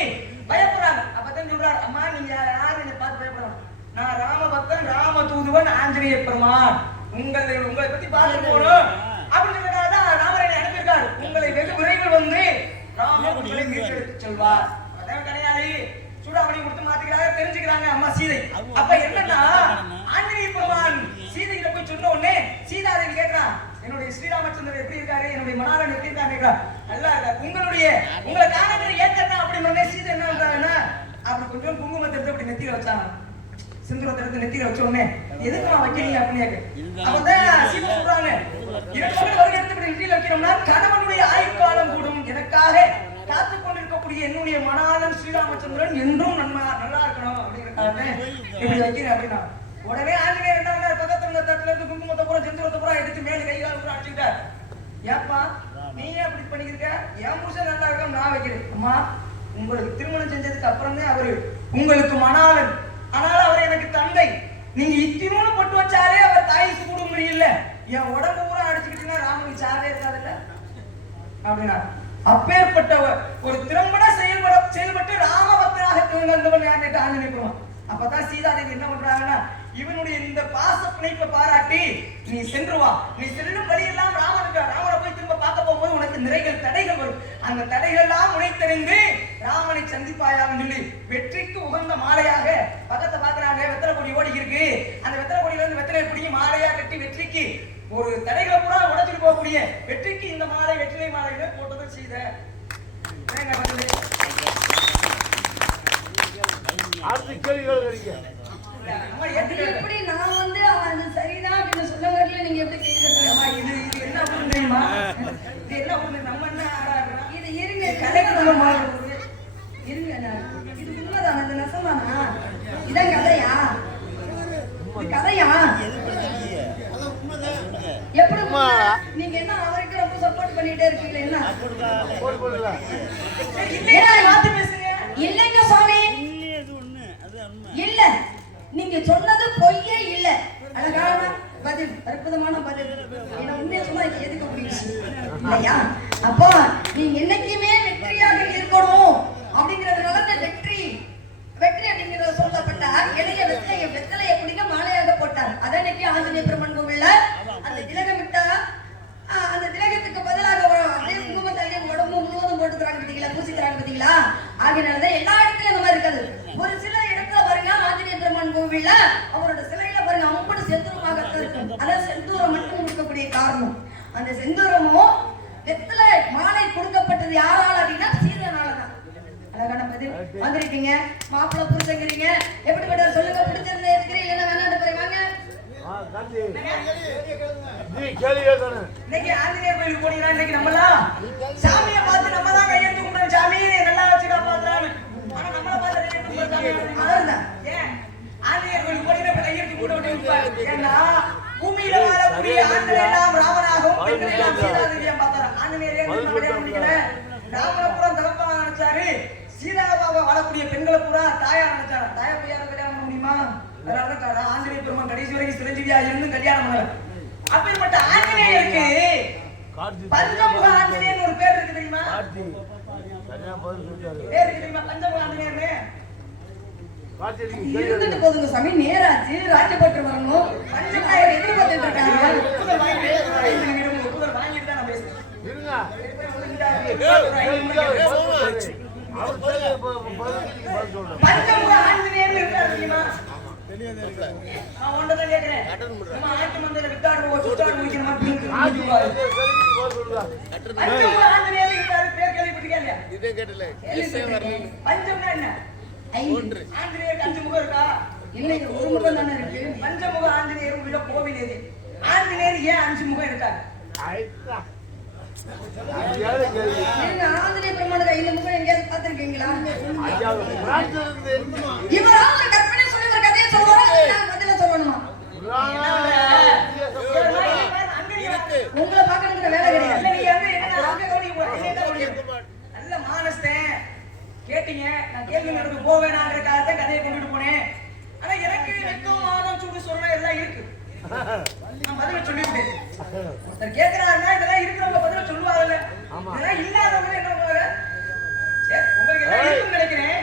பயப்படுறாங்க. அப்பதான் சொல்றாரு, அம்மா நீங்க யாரு என்னை பார்த்து பயப்படுறாங்க? நான் ராமபக்தன் ராம தூதுவன் ஆஞ்சநேய பெருமான். உங்களை பத்தி பார்த்து போகணும் அப்படின்னு தான் ராமரனை அனுப்பியிருக்காரு. உங்களை வெகு விரைவில் வந்து ராமர் உங்களை மீட்டெடுத்து செல்வார். அதான் கிடையாது. சூடாமணி கொடுத்து மாத்திக்கிறாங்க, தெரிஞ்சுக்கிறாங்க அம்மா சீதை. அப்ப என்னன்னா ஆஞ்சநேய பெருமான் சீதையில போய் சொன்ன உடனே சீதாதேவி கேட்கிறான், என்னுடைய ஸ்ரீராமச்சந்திரன் எப்படி இருக்காரு, என்னுடைய மணாளன் எப்படி இருக்காரு? நல்லா இருக்காரு. உங்களை காணக்கிற ஏற்கனவே அப்படின்னு உடனே சீதை என்ன பண்றாங்கன்னா அப்படி கொஞ்சம் குங்குமத்தை எடுத்து அப்படி நெத்தியில வச்சாங்க. சிந்துரத்தை எடுத்து நெத்தியில வச்ச உடனே எதுக்குமா வைக்கிறீங்க அப்படின்னு. அப்பதான் சீதை சொல்றாங்க, 2 வருடம் எடுத்து நெத்தியில வைக்கிறோம்னா கணவனுடைய ஆயுட்காலம் கூடும். எனக்காக காத்துக் கொண்டிருக்கக்கூடிய என்னுடைய மணாளன் ஸ்ரீராமச்சந்திரன் என்றும் நல்லா இருக்கணும் அப்படிங்கிறதுக்காக இப்படி வைக்கிறேன் அப்படின்னா. உடனே ஆஞ்சநேயர் என்ன பண்ணார்? பக்கத்துல இருந்த தட்டுல இருந்து குங்குமத்தை பூரா செந்துரத்தை பூரா எடுத்து மேல கைகால பூரா அடிச்சுக்கிட்டார். ஏப்பா நீ ஏன் அப்படி பண்ணிருக்க? என் புருஷன் நல்லா இருக்கும் நான் வைக்கிறேன். அம்மா உங்களுக்கு திருமணம் செஞ்சதுக்கு அப்புறமே அவரு உங்களுக்கு மணாளன், ஆனாலும் அவர் எனக்கு தந்தை. நீங்க இத்தினூன்னு பொட்டு வச்சாலே அவர் தாய்க்கு கூட முடியல. என் உடம்பு பூரா அடிச்சுக்கிட்டீங்கன்னா ராமனுக்கு சாரே இருக்காதுல்ல அப்படின்னா. அப்பேற்பட்ட ஒரு திறம்பட செயல்பட்டு ராமபக்தனாக திகழ்ந்தவன் யார்? ஆஞ்சநேய பெருமான். அப்பதான் சீதாதேவி என்ன பண்றாங்கன்னா, இவனுடைய இந்த பாச பிணைப்பை பாராட்டி நீ சென்று வா, நீ செல்லும் வழியெல்லாம் ராமனை போய் திரும்ப பார்க்க போகும்போது உனக்கு தடைகள் வரும். அந்த தடைகள் எல்லாம் உடைத்தறிந்து ராமனை சந்திப்பாயான்னு சொல்லி வெற்றிக்கு உகந்த மாலையாக பக்கத்தை பாக்குறாங்க. வெத்தலை கொடி ஓடி இருக்கு. அந்த வெத்தலை கொடியில இருந்து வெத்தலை பிடிங்கி மாலையா கட்டி வெற்றிக்கு ஒரு தடைகளை பூரா உடைச்சிட்டு போகக்கூடிய வெற்றிக்கு இந்த மாலை வெற்றிலை மாலையில போட்டதை செய்த எப்படி நான் வந்து அது சரிதான் அப்படின்னு சொல்ல வரல. நீங்க எப்படி கேட்கறீங்க? இது என்ன ஒண்ணு தெரியுமா? இது என்ன ஒண்ணு நம்ம என்ன இது இருங்க கலைக்கு இருங்க. இது உண்மைதான், இந்த நெசமானா? இதான் கதையா? இது கதையா? எப்படி நீங்க என்ன அவருக்கு ரொம்ப சப்போர்ட் பண்ணி சொல்லிட்டே இருக்கீங்களே என்ன? போடு போடுல. இல்லையா மாத்தி பேசுங்க. இல்லைங்க சுவாமி. இல்ல, நீங்க சொன்னது பொய்யே இல்ல. அழகான பதில், அற்புதமான பதில். என்ன உண்மையை சொன்னா எதுக்க முடியும் இல்லையா? அப்போ நீங்க என்னைக்குமே வெற்றியாக இருக்கணும் அப்படிங்கறதுனால இந்த வெற்றி அப்படிங்கிறத சொல்லப்பட்ட இளைய வெத்தலையை குடிக்க மாலையாக போட்டார். அதான் இன்னைக்கு ஆஞ்சநேய பெருமான் கோவில்ல அந்த திலகம் விட்டா அந்த திலகத்துக்கு பதிலாக அப்படியே குங்குமத்தாலே உடம்பு முழுவதும் போட்டுக்கிறாங்க பார்த்தீங்களா, பூசிக்கிறாங்க பார்த்தீங்களா? ஆகினாலதான் எல்லா இடத்துலயும் இந்த மாதிரி இருக்காது. ஒரு சில இடத்துல பாருங்க ஆஞ்சநேய பெருமான் கோவில்ல அவரோட சிலையில பாருங்க அம்பட்டு செந்தூரமாகத்தான் இருக்கும். அதான் செந்தூரம் மட்டும் கொடுக்கக்கூடிய காரணம். அந்த செந்தூரமும் வெத்தலை மாலை கொடுக்கப்பட்டது யாரால அப்படின்னா சீதனாலதான். அழகான பதில் வந்திருக்கீங்க. மாப்பிள்ளை புரிஞ்சுக்கிறீங்க. எப்படிப்பட்ட சொல்லுங்க, பிடிச்சிருந்தா இருக்கிறீங்க, இல்லைன்னா வேணாண்டு போய் வாங்க. இன்னைக்கு ஆஞ்சநேயர் கோயிலுக்கு போனீங்கன்னா இன்னைக்கு நம்மளாம் சாமியை பார்த்து நம்ம தான் கையெழுத்து கும்பிடுறோம். சாமி நல்லா வச்சு காப்பாத்துறான்னு. ஆனா நம்மளை பார்த்து கையெழுத்து கும்பிடுறாங்க. அதான் ஏன் ஆஞ்சநேயர் கோயிலுக்கு போனீங்கன்னா கையெழுத்து கூட விட்டு ஏன்னா பூமியில வாழக்கூடிய ஆண்கள் எல்லாம் ராமனாகவும் பெண்கள் எல்லாம் சீதாதேவியா பார்த்தாரு. ஆஞ்சநேயர் முடிக்கல ராமபுரம் தகப்பா நினைச்சாரு. சீதாபாபா வாழக்கூடிய பெண்களை பூரா தாயா நினைச்சாரு. தாயா போய் கல்யாணம் பண்ண முடியுமா? அதனாலதான் ஆஞ்சநேய பெருமான் கடைசி வரைக்கும் சிரஞ்சீவியா இருந்து கல்யாணம் பண்ணல. அப்படிப்பட்ட ஆஞ்சநேயருக்கு பஞ்சமுக ஆஞ்சநேயர் ஒரு பேர் இருக்கு தெரியுமா? பேர் இருக்கு தெரியுமா பஞ்சமுக ஆஞ்சநேயர்னு? இருந்துட்டு போதுங்க சாமி, நேராச்சு ராஜபட்டு வரணும். பஞ்சமுக எதிர்பார்த்துட்டு இருக்காங்க. வாங்கிட்டு தான் நான் பேசுறேன். பஞ்சமுக ஆஞ்சநேயர் இருக்காரு தெரியுமா? நான் ஒன்றதான் கேட்கிறேன். நம்ம ஆட்டு மந்தையில விட்டாடுவோம் சுட்டாடு முடிக்கிற மாதிரி பஞ்சமுக ஆஞ்சநேயர் இருக்காரு. பேர் கேள்விப்பட்டிருக்கா இல்லையா? இதே கேட்டல பஞ்சம்னா என்ன? ஆஞ்சநேயருக்கு 5 முகம் இருக்கா? இல்லைங்க, ஒரு முகம் தானே இருக்கு. பஞ்சமுக ஆஞ்சநேயர் உள்ள கோவில் எது? ஆஞ்சநேயர் ஏன் 5 முகம் இருக்காரு? ஆஞ்சநேய பெருமானுக்கு 5 முகம் எங்கேயாவது பார்த்திருக்கீங்களா? இவரா ஒரு கற்பனை சொல்லி ஒரு கதையை சொல்லுவாரா? நான் பதில சொல்லணுமா? உங்களை பார்க்கணுங்கிற வேலை கிடையாது. நல்ல மானஸ்தேன் கேட்டீங்க. நான் கேள்வி நடந்து போவேனாங்கிறதுக்காக கதையை கொண்டுட்டு போனேன். ஆனா எனக்கு வெக்கம் மானம் சூடு சொல்ல எல்லாம் இருக்கு. நான் பதில சொல்லிவிட்டேன். ஒருத்தர் கேட்கிறாருன்னா இதெல்லாம் இருக்கிறவங்க பதில சொல்லுவாங்கல்ல. இதெல்லாம் இல்லாதவங்க என்ன பண்ணுவாங்க? உங்களுக்கு எல்லாம் இருக்குன்னு நினைக்கிறேன்.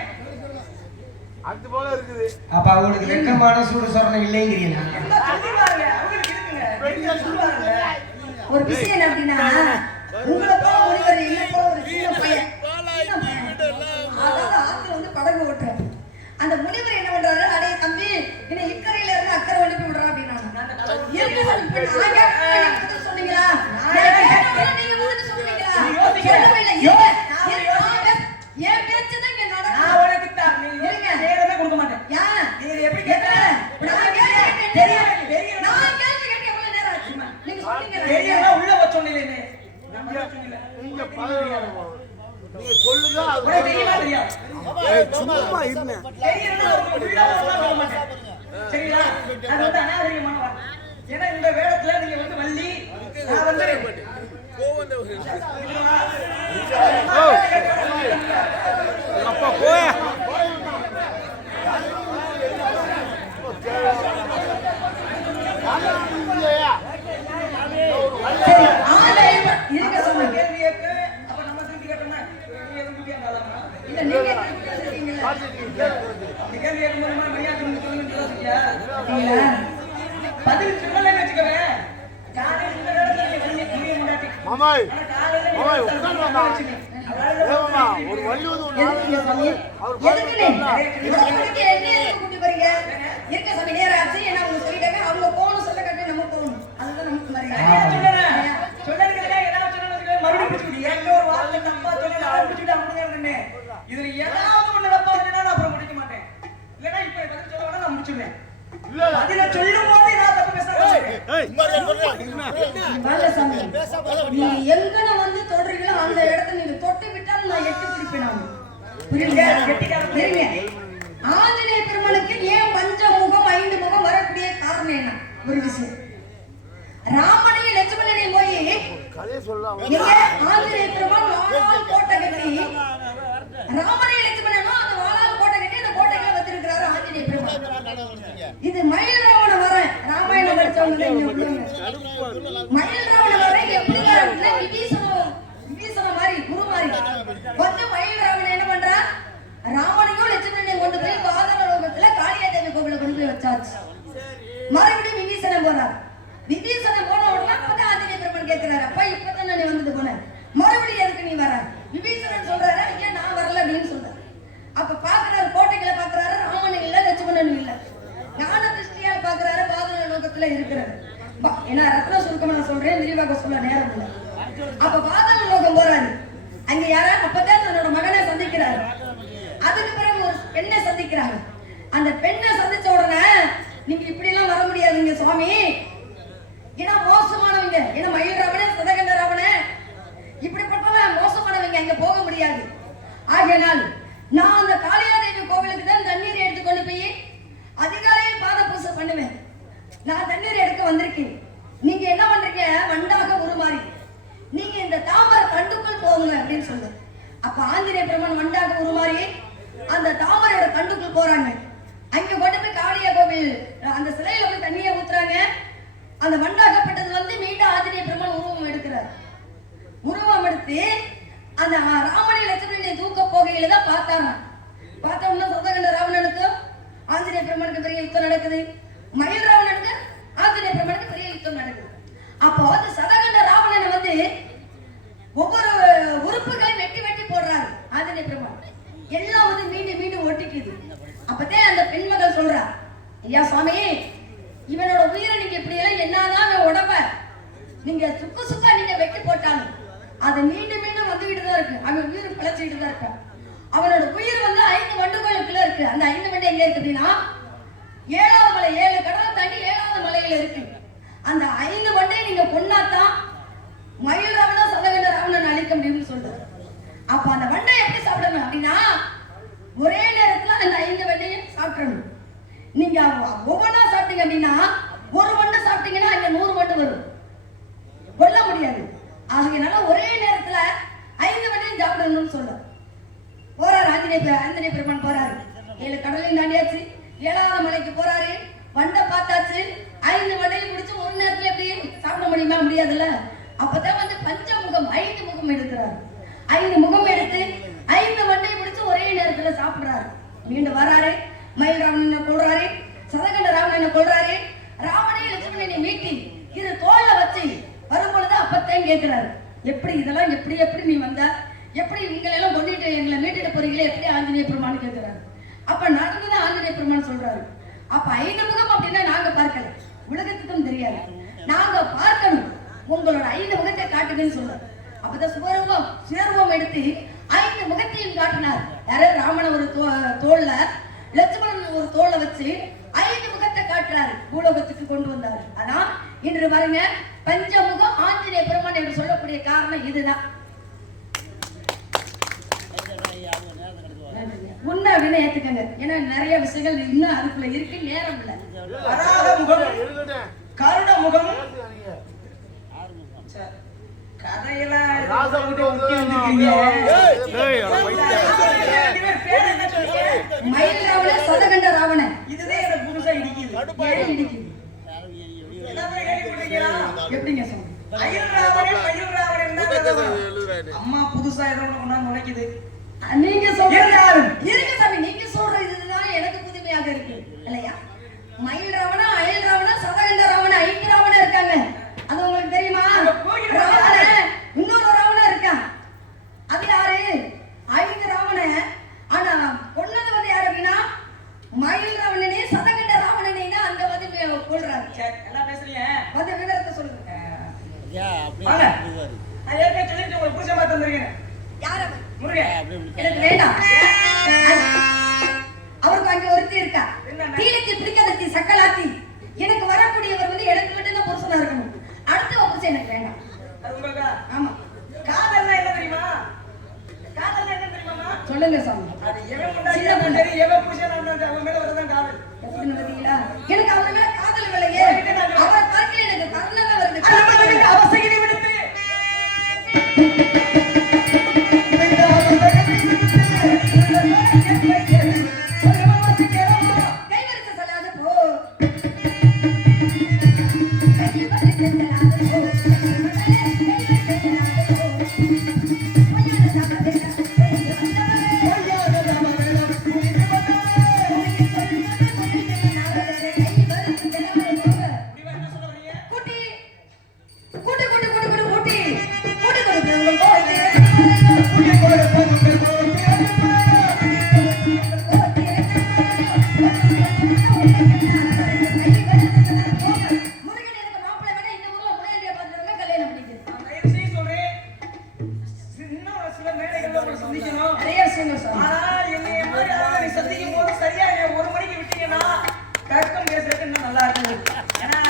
அது போல இருக்குது. அப்ப அவங்களுக்கு வெக்கமான சூடு சொரணம் இல்லைங்கிறீங்களா? எல்லாம் சொல்லுவாங்க. அவங்களுக்கு இருக்குங்க. சொல்லுவாங்க. ஒரு விஷயம் என்ன அப்படின்னா, உங்களை போல ஒருவர் இல்லை போல ஒரு சின்ன பையன், அதாவது ஆத்துல வந்து படகு ஓட்டுறாரு. அந்த முனிவர் என்ன பண்றாரு, அடே தம்பி என்ன இக்கரையில இருந்து அக்கறை அனுப்பி விடுறான் அப்படின்னா சொன்னீங்களா? நீங்க வந்து சொன்னீங்களா? என் பேச்சுதான் இங்க நடக்கும். நான் உனக்கு தான் நேரமே கொடுக்க மாட்டேன். ஏன் நீங்க எப்படி கேட்டா நான் கேள்வி கேட்டேன். நான் கேள்வி கேட்டு எவ்வளவு நேரம் ஆச்சு? நீங்க சொன்னீங்க பெரியவனா உள்ள வச்ச சொன்னீங்களே. நான் பதில் சொல்லல. நீங்க பாருங்க. நீங்க சொல்லுங்க. உனக்கு தெரியுமா தெரியாது? சும்மா இருங்க. பெரியவனா உள்ள வச்சா சொல்ல மாட்டேன். சரியா? அது வந்து அநாகரிகமான வார்த்தை. ஏன்னா இந்த வேடத்துல நீங்க வந்து வள்ளி நான் வந்து அப்பா போய் இருக்க சொன்ன கேள்வி கேட்க அப்ப நம்ம திருப்பி கேட்டோம்னா நீ எதுவும் திருப்பி கேட்கலாமா? இல்ல நீங்க பேசுறீங்களா? இந்த கேள்வி கேட்கும்போது மரியாதை சொல்லுன்னு யோசிக்கியா? இல்ல பதில் சொல்லலைன்னு வச்சுக்கவே காலையில் இந்த வேடத்துல நீ வள்ளி புரிய முன்னாடி மாமாய் ஆனா காலையில மாமாய் உட்கார்ந்தா ஏமா ஒரு வள்ளி வந்து ஒரு எதுக்கு சாமி? எதுக்குனே? இவங்களுக்கு என்ன கூட்டி போறீங்க? இருக்க சாமி நேராச்சு. என்ன அவங்க சொல்லிட்டாங்க, அவங்க போணும் சொல்ல கட்டி நம்ம போணும். அதுதான் நமக்கு மரியாதை. சொல்லறதுல என்ன சொல்லணும் மறுபடியும் பிடிச்சிட்டு எங்க ஒரு வார்த்தை தப்பா சொல்லி நான் பிடிச்சிட்டு அப்படியே இருந்தேன். இதுல ஏதாவது ஒண்ணு தப்பா சொன்னா நான் அப்புறம் முடிக்க மாட்டேன். இல்லனா இப்ப பதில் சொல்ல வேணா நான் முடிச்சிடுவேன். இல்ல பதில சொல்லும் போது நான் தப்பு பேசுறேன். வாங்க சாமி. நீங்க எங்கன வந்து தொடுறீங்களோ அந்த இடத்தை நீங்க தொட்டு விட்டால் நான் எட்டு பிடிப்பேன். நான் புரியுங்க? ஆஞ்சநேய பெருமானுக்கு ஏன் பஞ்ச முகம் 5 முகம் வரக்கூடிய காரணம் என்ன? ஒரு விஷயம், ராமனையும் லட்சுமணனையும் போய் கதையை சொல்ல எங்க ஆஞ்சநேய பெருமான் வாளால் கோட்டை கட்டி ராமனை லட்சுமணனும் அந்த வாளால் கோட்டை கட்டி அந்த கோட்டைக்குள்ள வச்சிருக்கிறாரு ஆஞ்சநேய பெருமான். இது மயில் ராவண வர ராமாயணம் படிச்சவங்க மயில் ராவண வர எப்படி அப்படின்னா விபீஷண மாதிரி குரு மாதிரி வந்து மயில் ராவணன் என்ன பண்றா, ராமனையும் லட்சுமணனையும் கொண்டு போய் பாதாள லோகத்துல காளியாதேவி கோவில கொண்டு போய் வச்சாச்சு. மறுபடியும் விபீஷணன் போறார். விபீஷணன் போன உடனே அப்பதான் ஆஞ்சநேய பெருமான் கேட்கிறாரு, அப்பா இப்பதான் நான் வந்துட்டு போனேன், மறுபடியும் எதுக்கு நீ வர? விபீஷணன் சொல்றாரு, ஐயா நான் வரல அப்படின்னு சொல்றாரு. அப்ப பாக்குறாரு, கோட்டைகளை பாக்குறாரு, ராமன் இல்ல லட்சுமணன் இல்ல, ஞான திருஷ்டியால் பாக்குறாரு, பாதாள லோகத்துல இருக்கிறாரு. ஏன்னா ரத்ன சுருக்கமா நான் சொல்றேன், விரிவாக சொல்ல நேரம் இல்லை. அப்ப பாதாள லோகம் போறாரு. அங்க யாரா அப்பதான் தன்னோட மகனை சந்திக்கிறாரு. அதுக்கு பிறகு ஒரு பெண்ணை சந்திக்கிறாங்க. அந்த பெண்ணை சந்திச்ச உடனே நீங்க இப்படி எல்லாம் வர முடியாதுங்க சுவாமி, ஏன்னா மோசமானவங்க, ஏன்னா மயில் ராவணே சதகண்ட ராவணே இப்படிப்பட்டவன் மோசமானவங்க, அங்க போக முடியாது. ஆகையினால் நான் அந்த காளியாதேவி கோவிலுக்கு தான் தண்ணீர் எடுத்து கொண்டு போய் அதிகாலையே பாத பூசை பண்ணுவேன். நான் தண்ணீர் எடுக்க வந்திருக்கேன், நீங்க என்ன பண்றீங்க, வண்டாக உருமாறி நீங்க இந்த தாமரை கண்டுக்குள் போங்க அப்படின்னு சொல்லு. அப்ப ஆஞ்சநேய பெருமான் வண்டாக உருமாறி அந்த தாமரையோட கண்டுக்குள் போறாங்க. அங்க கொண்டு போய் காளியா கோவில் அந்த சிலையில போய் தண்ணியை ஊத்துறாங்க. அந்த வண்டாகப்பட்டது வந்து மீண்டும் ஆஞ்சநேய பெருமான் உருவம் எடுக்கிறார். உருவம் எடுத்து அந்த ராமனை லட்சுமணனை தூக்க போகையில தான் பார்த்தாங்க. பார்த்தோம்னா சதகண்ட ராவணனுக்கு ஆஞ்சநேய பெருமானுக்கு பெரிய யுத்தம் நடக்குது, மயில் ராவணனுக்கு ஆஞ்சநேய பெருமானுக்கு பெரிய யுத்தம் நடக்குது. அப்போ அந்த சதகண்ட ராவணனை வந்து ஒவ்வொரு உறுப்புகளையும் வெட்டி வெட்டி போடுறாரு ஆஞ்சநேய பெருமான். எல்லாம் வந்து மீண்டும் மீண்டும் ஒட்டிக்குது. அப்பதே அந்த பெண்மகள் சொல்றா, ஐயா சுவாமி, இவனோட உயிரை நீங்க இப்படி எல்லாம் என்னதான் உடம்ப நீங்க சுக்கா நீங்க வெட்டி போட்டாலும் அது மீண்டும் மீண்டும் வந்துகிட்டு தான் இருக்கு, அவன் உயிர் பிழைச்சிக்கிட்டு தான் இருக்கான். அவனோட உயிர் வந்து 5 வண்டுகளுக்குள்ள இருக்கு. அந்த 5 வண்டு எங்க இருக்கு அப்படின்னா 7வது மலை, 7 கடல் தாண்டி 7வது மலையில இருக்கு. அந்த 5 வண்டையை நீங்க கொன்னாதான் மயில் ராவணன் சதகண்ட ராவணன் அழிக்க முடியும்னு சொல்றாரு. அப்ப அந்த வண்டை எப்படி சாப்பிடணும் அப்படின்னா ஒரே நேரத்துல அந்த 5 வண்டையும் சாப்பிடணும். நீங்க ஒவ்வொன்றா சாப்பிட்டீங்க அப்படின்னா ஒரு வண்டை சாப்பிட்டீங்கன்னா அங்க 100 வண்டு வரும், கொல்ல முடியாது. ஆகையினால ஒரே நேரத்துல 5 வண்டையும் சாப்பிடணும்னு சொல்றாரு. போறாரு ஆஞ்சநேய பெருமான் போறாரு. 7 கடலையும் தாண்டியாச்சு, 7வது மலைக்கு போறாரு. வண்டை பார்த்தாச்சு, 5 வண்டையும் முடிச்சு ஒரு நேரத்துல எப்படி சாப்பிட முடியுமா? முடியாதுல்ல. அப்பதான் வந்து பஞ்சமுகம் 5 முகம் எடுக்கிறாரு. 5 முகம் எடுத்து 5 வண்டையை முடிச்சு ஒரே நேரத்துல சாப்பிடுறாரு. மீண்டும் வராரு, மயில் ராவணனை கொள்றாரு, சதகண்ட ராவணனை கொள்றாரு. ராவணனை லட்சுமணனை மீட்டி இது தோல்ல வச்சு வரும்பொழுது அப்பத்தையும் கேட்கிறாரு, எப்படி இதெல்லாம் எப்படி எப்படி நீ வந்த, எப்படி உங்களை எல்லாம் கொண்டுட்டு எங்களை மீட்டிட்டு போறீங்களே, எப்படி ஆஞ்சநேய பெருமான் கேட்கிறாரு. அப்ப நடந்துதான் ஆஞ்சநேய பெருமான் சொல்றாரு. அப்ப 5 முகம் அப்படின்னா நாங்க பார்க்கல, உலகத்துக்கும் தெரியாது, நாங்க பார்க்கணும், உங்களோட 5 முகத்தை காட்டுங்கன்னு சொல்றாரு. அப்பதான் சுவரூபம் எடுத்து 5 முகத்தையும் காட்டினார். யாராவது ராமனை ஒரு தோல்ல, லட்சுமணன் ஒரு தோல்ல வச்சு 5 முகத்தை காட்டுறாரு, பூலோகத்துக்கு கொண்டு வந்தாரு. அதான் இன்று பாருங்க பஞ்சமுகம் ஆஞ்சநேய பெருமான் என்று சொல்லக்கூடிய காரணம் இதுதான். உண்மை அப்படின்னு ஏத்துக்கங்க, ஏன்னா நிறைய விஷயங்கள் இன்னும் அதுக்குள்ள இருக்கு, நேரம் இல்ல. வராக முகம், கருட முகம், கதையில மயில் ராவண சதகண்ட ராவண இதுதான் எனக்கு புதுசா இடிக்குது. எப்படிங்க சொல்லுங்க? மயில் ராவணன் தான் அம்மா புதுசா ஏதோ கொண்டாந்து நுழைக்குது. நீங்க சொல்றது இருங்க சாமி, நீங்க சொல்றது இதுதான் எனக்கு புதுமையாக இருக்கு இல்லையா? மயில் ராவணா, அயல் ராவணா, சதகண்ட ராவணா, 5 ராவணா இருக்காங்க. அது உங்களுக்கு தெரியுமா? ராவண இன்னொரு ராவணா இருக்கான். அது யாரு? 5 ராவண. ஆனா கொன்னது வந்து யாரு அப்படின்னா மயில் ராவணனே சதகண்ட ராவணனே தான் அங்க வந்து கொல்றாரு. எல்லாம் பேசுறீங்க, வந்து விவரத்தை சொல்லுங்க. வாங்க, நான் ஏற்கனவே சொல்லிட்டு உங்களுக்கு புதுசா பார்த்து வந்திருக்கேன். யார் அவர்? முருகன். எனக்கு வேண்டாம். அவருக்கு அங்க ஒருத்தி இருக்கா, தீலத்தி பிடிக்காதத்தி சக்கலாத்தி. எனக்கு வரக்கூடியவர் வந்து எனக்கு மட்டும் தான் புருஷனா இருக்கணும், அடுத்த புருஷன் எனக்கு வேண்டாம். அது உங்களுக்கு ஆமா. காதல்னா என்ன தெரியுமா? காதல்னா என்ன தெரியுமா? சொல்லுங்க சாமி. அது எவன் முன்னாடி சரி எவன் புருஷன் அவன் மேல வரதான் காதல். எப்படின்னு பாத்தீங்களா? எனக்கு அவர் மேல காதல் இல்லையே, அவரை பார்க்கல எனக்கு கருணை தான் வருது. அவசகிரி விடுத்து கைவரிசை சொல்லாத போ கைவரிசை சொல்லாத போ கைவரிசை சொல்லாத போ பொய்யான சாமவேலா செய்து வந்தவரே முடிவா என்ன சொல்ல வரீங்க? கூட்டி கூட்டி கூட்டி கூட்டி கூட்டி கூட்டி கூட்டி கொடுத்து உங்கள் கோத்தை முருகன் எனக்கு மாப்பிள்ளை வேணா இந்த ஊர்ல முனையடியா பார்த்துருங்க கல்யாணம் பண்ணிக்கிறேன் நான் தயவு செய்து சொல்றேன். இன்னும் சில மேடைகள்ல உங்களை சந்திக்கணும். நிறைய விஷயங்கள் சொல்லுங்க ஆனா என்னைய மாதிரி ஆளுங்க நீ சந்திக்கும் போது சரியா என்னைய 1 மணிக்கு விட்டீங்கன்னா கஷ்டம் பேசுறதுக்கு இன்னும் நல்லா இருக்குது. ஏன்னா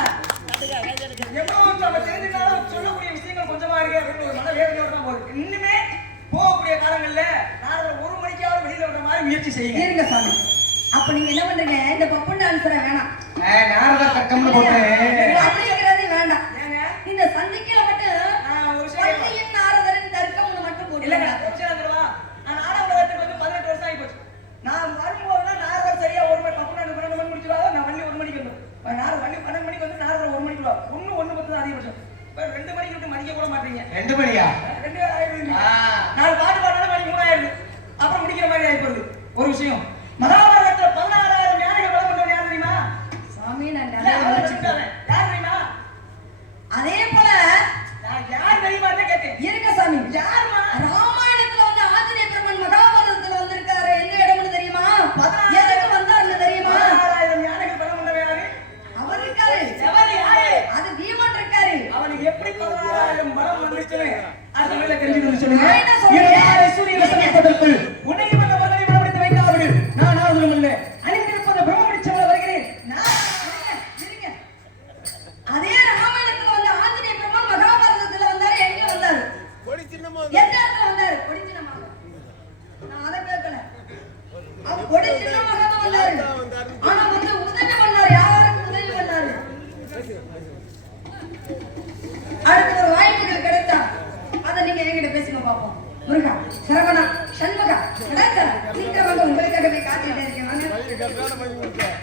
எவ்வளவு நம்ம தெரிஞ்சுட்டாலும் சொல்லக்கூடிய விஷயங்கள் கொஞ்சமா இருக்கு அப்படின்னு ஒரு மன வேதனையோட தான் போகுது. இன்னுமே போகக்கூடிய காலங்கள்ல நான் 1 மணிக்காவது வெளியில வர மாதிரி முயற்சி செய்யுங்க. இருங்க சாமி அப்ப நீங்க என்ன பண்றீங்க இந்த பப்பு டான்ஸரை வேணாம் நாரதர் தக்கம்னு அப்படிங்கிறது வேண்டாம் ஏங்க இந்த சந்திக்கல மட்டும் நான் ஒரு விஷயம் பள்ளியின் நாரதரின் தர்க்கம்னு மட்டும் இல்லங்க போட்டுருங்க ஒரு விஷயம் சொல்லுவா. நான் நாடகத்துக்கு வந்து 18 வருஷம் ஆகி போச்சு. நான் வரும்போதுதான் நாரதர் சரியா 1 மணி 12 மணி முடிச்சிருவாங்க. நான் வண்டி 1 மணிக்கு வந்து நாரதர் வண்டி 12 மணிக்கு வந்து நாரதர் 1 மணிக்கு வா. 1:10 தான் அதிகபட்சம். இப்ப 2 மணிக்கு விட்டு மதிக்க கூட மாட்டீங்க. 2 மணியா 2 வேளை ஆயிடுது. நாலு பாட்டு பாடினா மணி 3 ஆயிடுது. அப்புறம் முடிக்கிற மாதிரி ஆகி போகுது. ஒரு விஷயம் மகாபாரதத்துல 16,000 ஞானிகள் பலம் கொண்டவன் யார் தெரியுமா? சாமி நான் இல்ல, நிறைய அவரை யோசிச்சுட்டேன். வச்சுக்கிட்டாங்க. யார் தெரியுமா? அதே போல நான் யார் தெரியுமான்னு கேட்டேன். இருங்க சாமி யாருமா? ராமாயணத்துல வந்து ஆஞ்சநேய பெருமான் மகாபாரதத்துல வந்திருக்காரு எந்த இடம்னு தெரியுமா 16,000 எதுக்கு வந்தாருன்னு தெரியுமா 16,000 ஞானிகள் பலம் கொண்டவன் யாரு? அவர் இருக்காரு எவரு யாரு? அது பீமன் இருக்காரு அவனுக்கு எப்படி 16,000 பலம் வந்துச்சுன்னு அடுத்த வேளை தெரிஞ்சுக்கணும்னு சொல்லுங்க. நான் என்ன சொல்றேன்? இரண்டாரை சூரியனை சந்திப்பதற்குள் உன்னையும் அந்த மகனை பலப்படுத்தி வைத்தாவது நான் ஆவதும் இல்லை. அணிந்திருப்பது பிரம்மடிச்சவள வருகிறேன். இருங்க. அதே ராமாயணத்துல வந்து ஆஞ்சநேய பெருமான் மகாபாரதத்துல வந்தாரு எங்க வந்தாரு கொடி சின்னமா எந்த இடத்துல வந்தாரு கொடி சின்னமாக நான் அதை கேட்கல அவர் கொடி சின்னமாக தான் வந்தாரு ஆனா வந்து உதவி பண்ணாரு யாருக்கு உதவி பண்ணாரு அடுத்து ஒரு வாய்ப்புகள் கிடைத்தா அதை நீங்க என்கிட்ட பேசுங்க பாப்போம் முருகா சரவணா சண்முகா சடாச்சரா சீக்கிரம் வந்து உங்களுக்காகவே காத்துக்கிட்டே இருக்கேன் கரெக்டான பண்ணி கொடுத்தேன்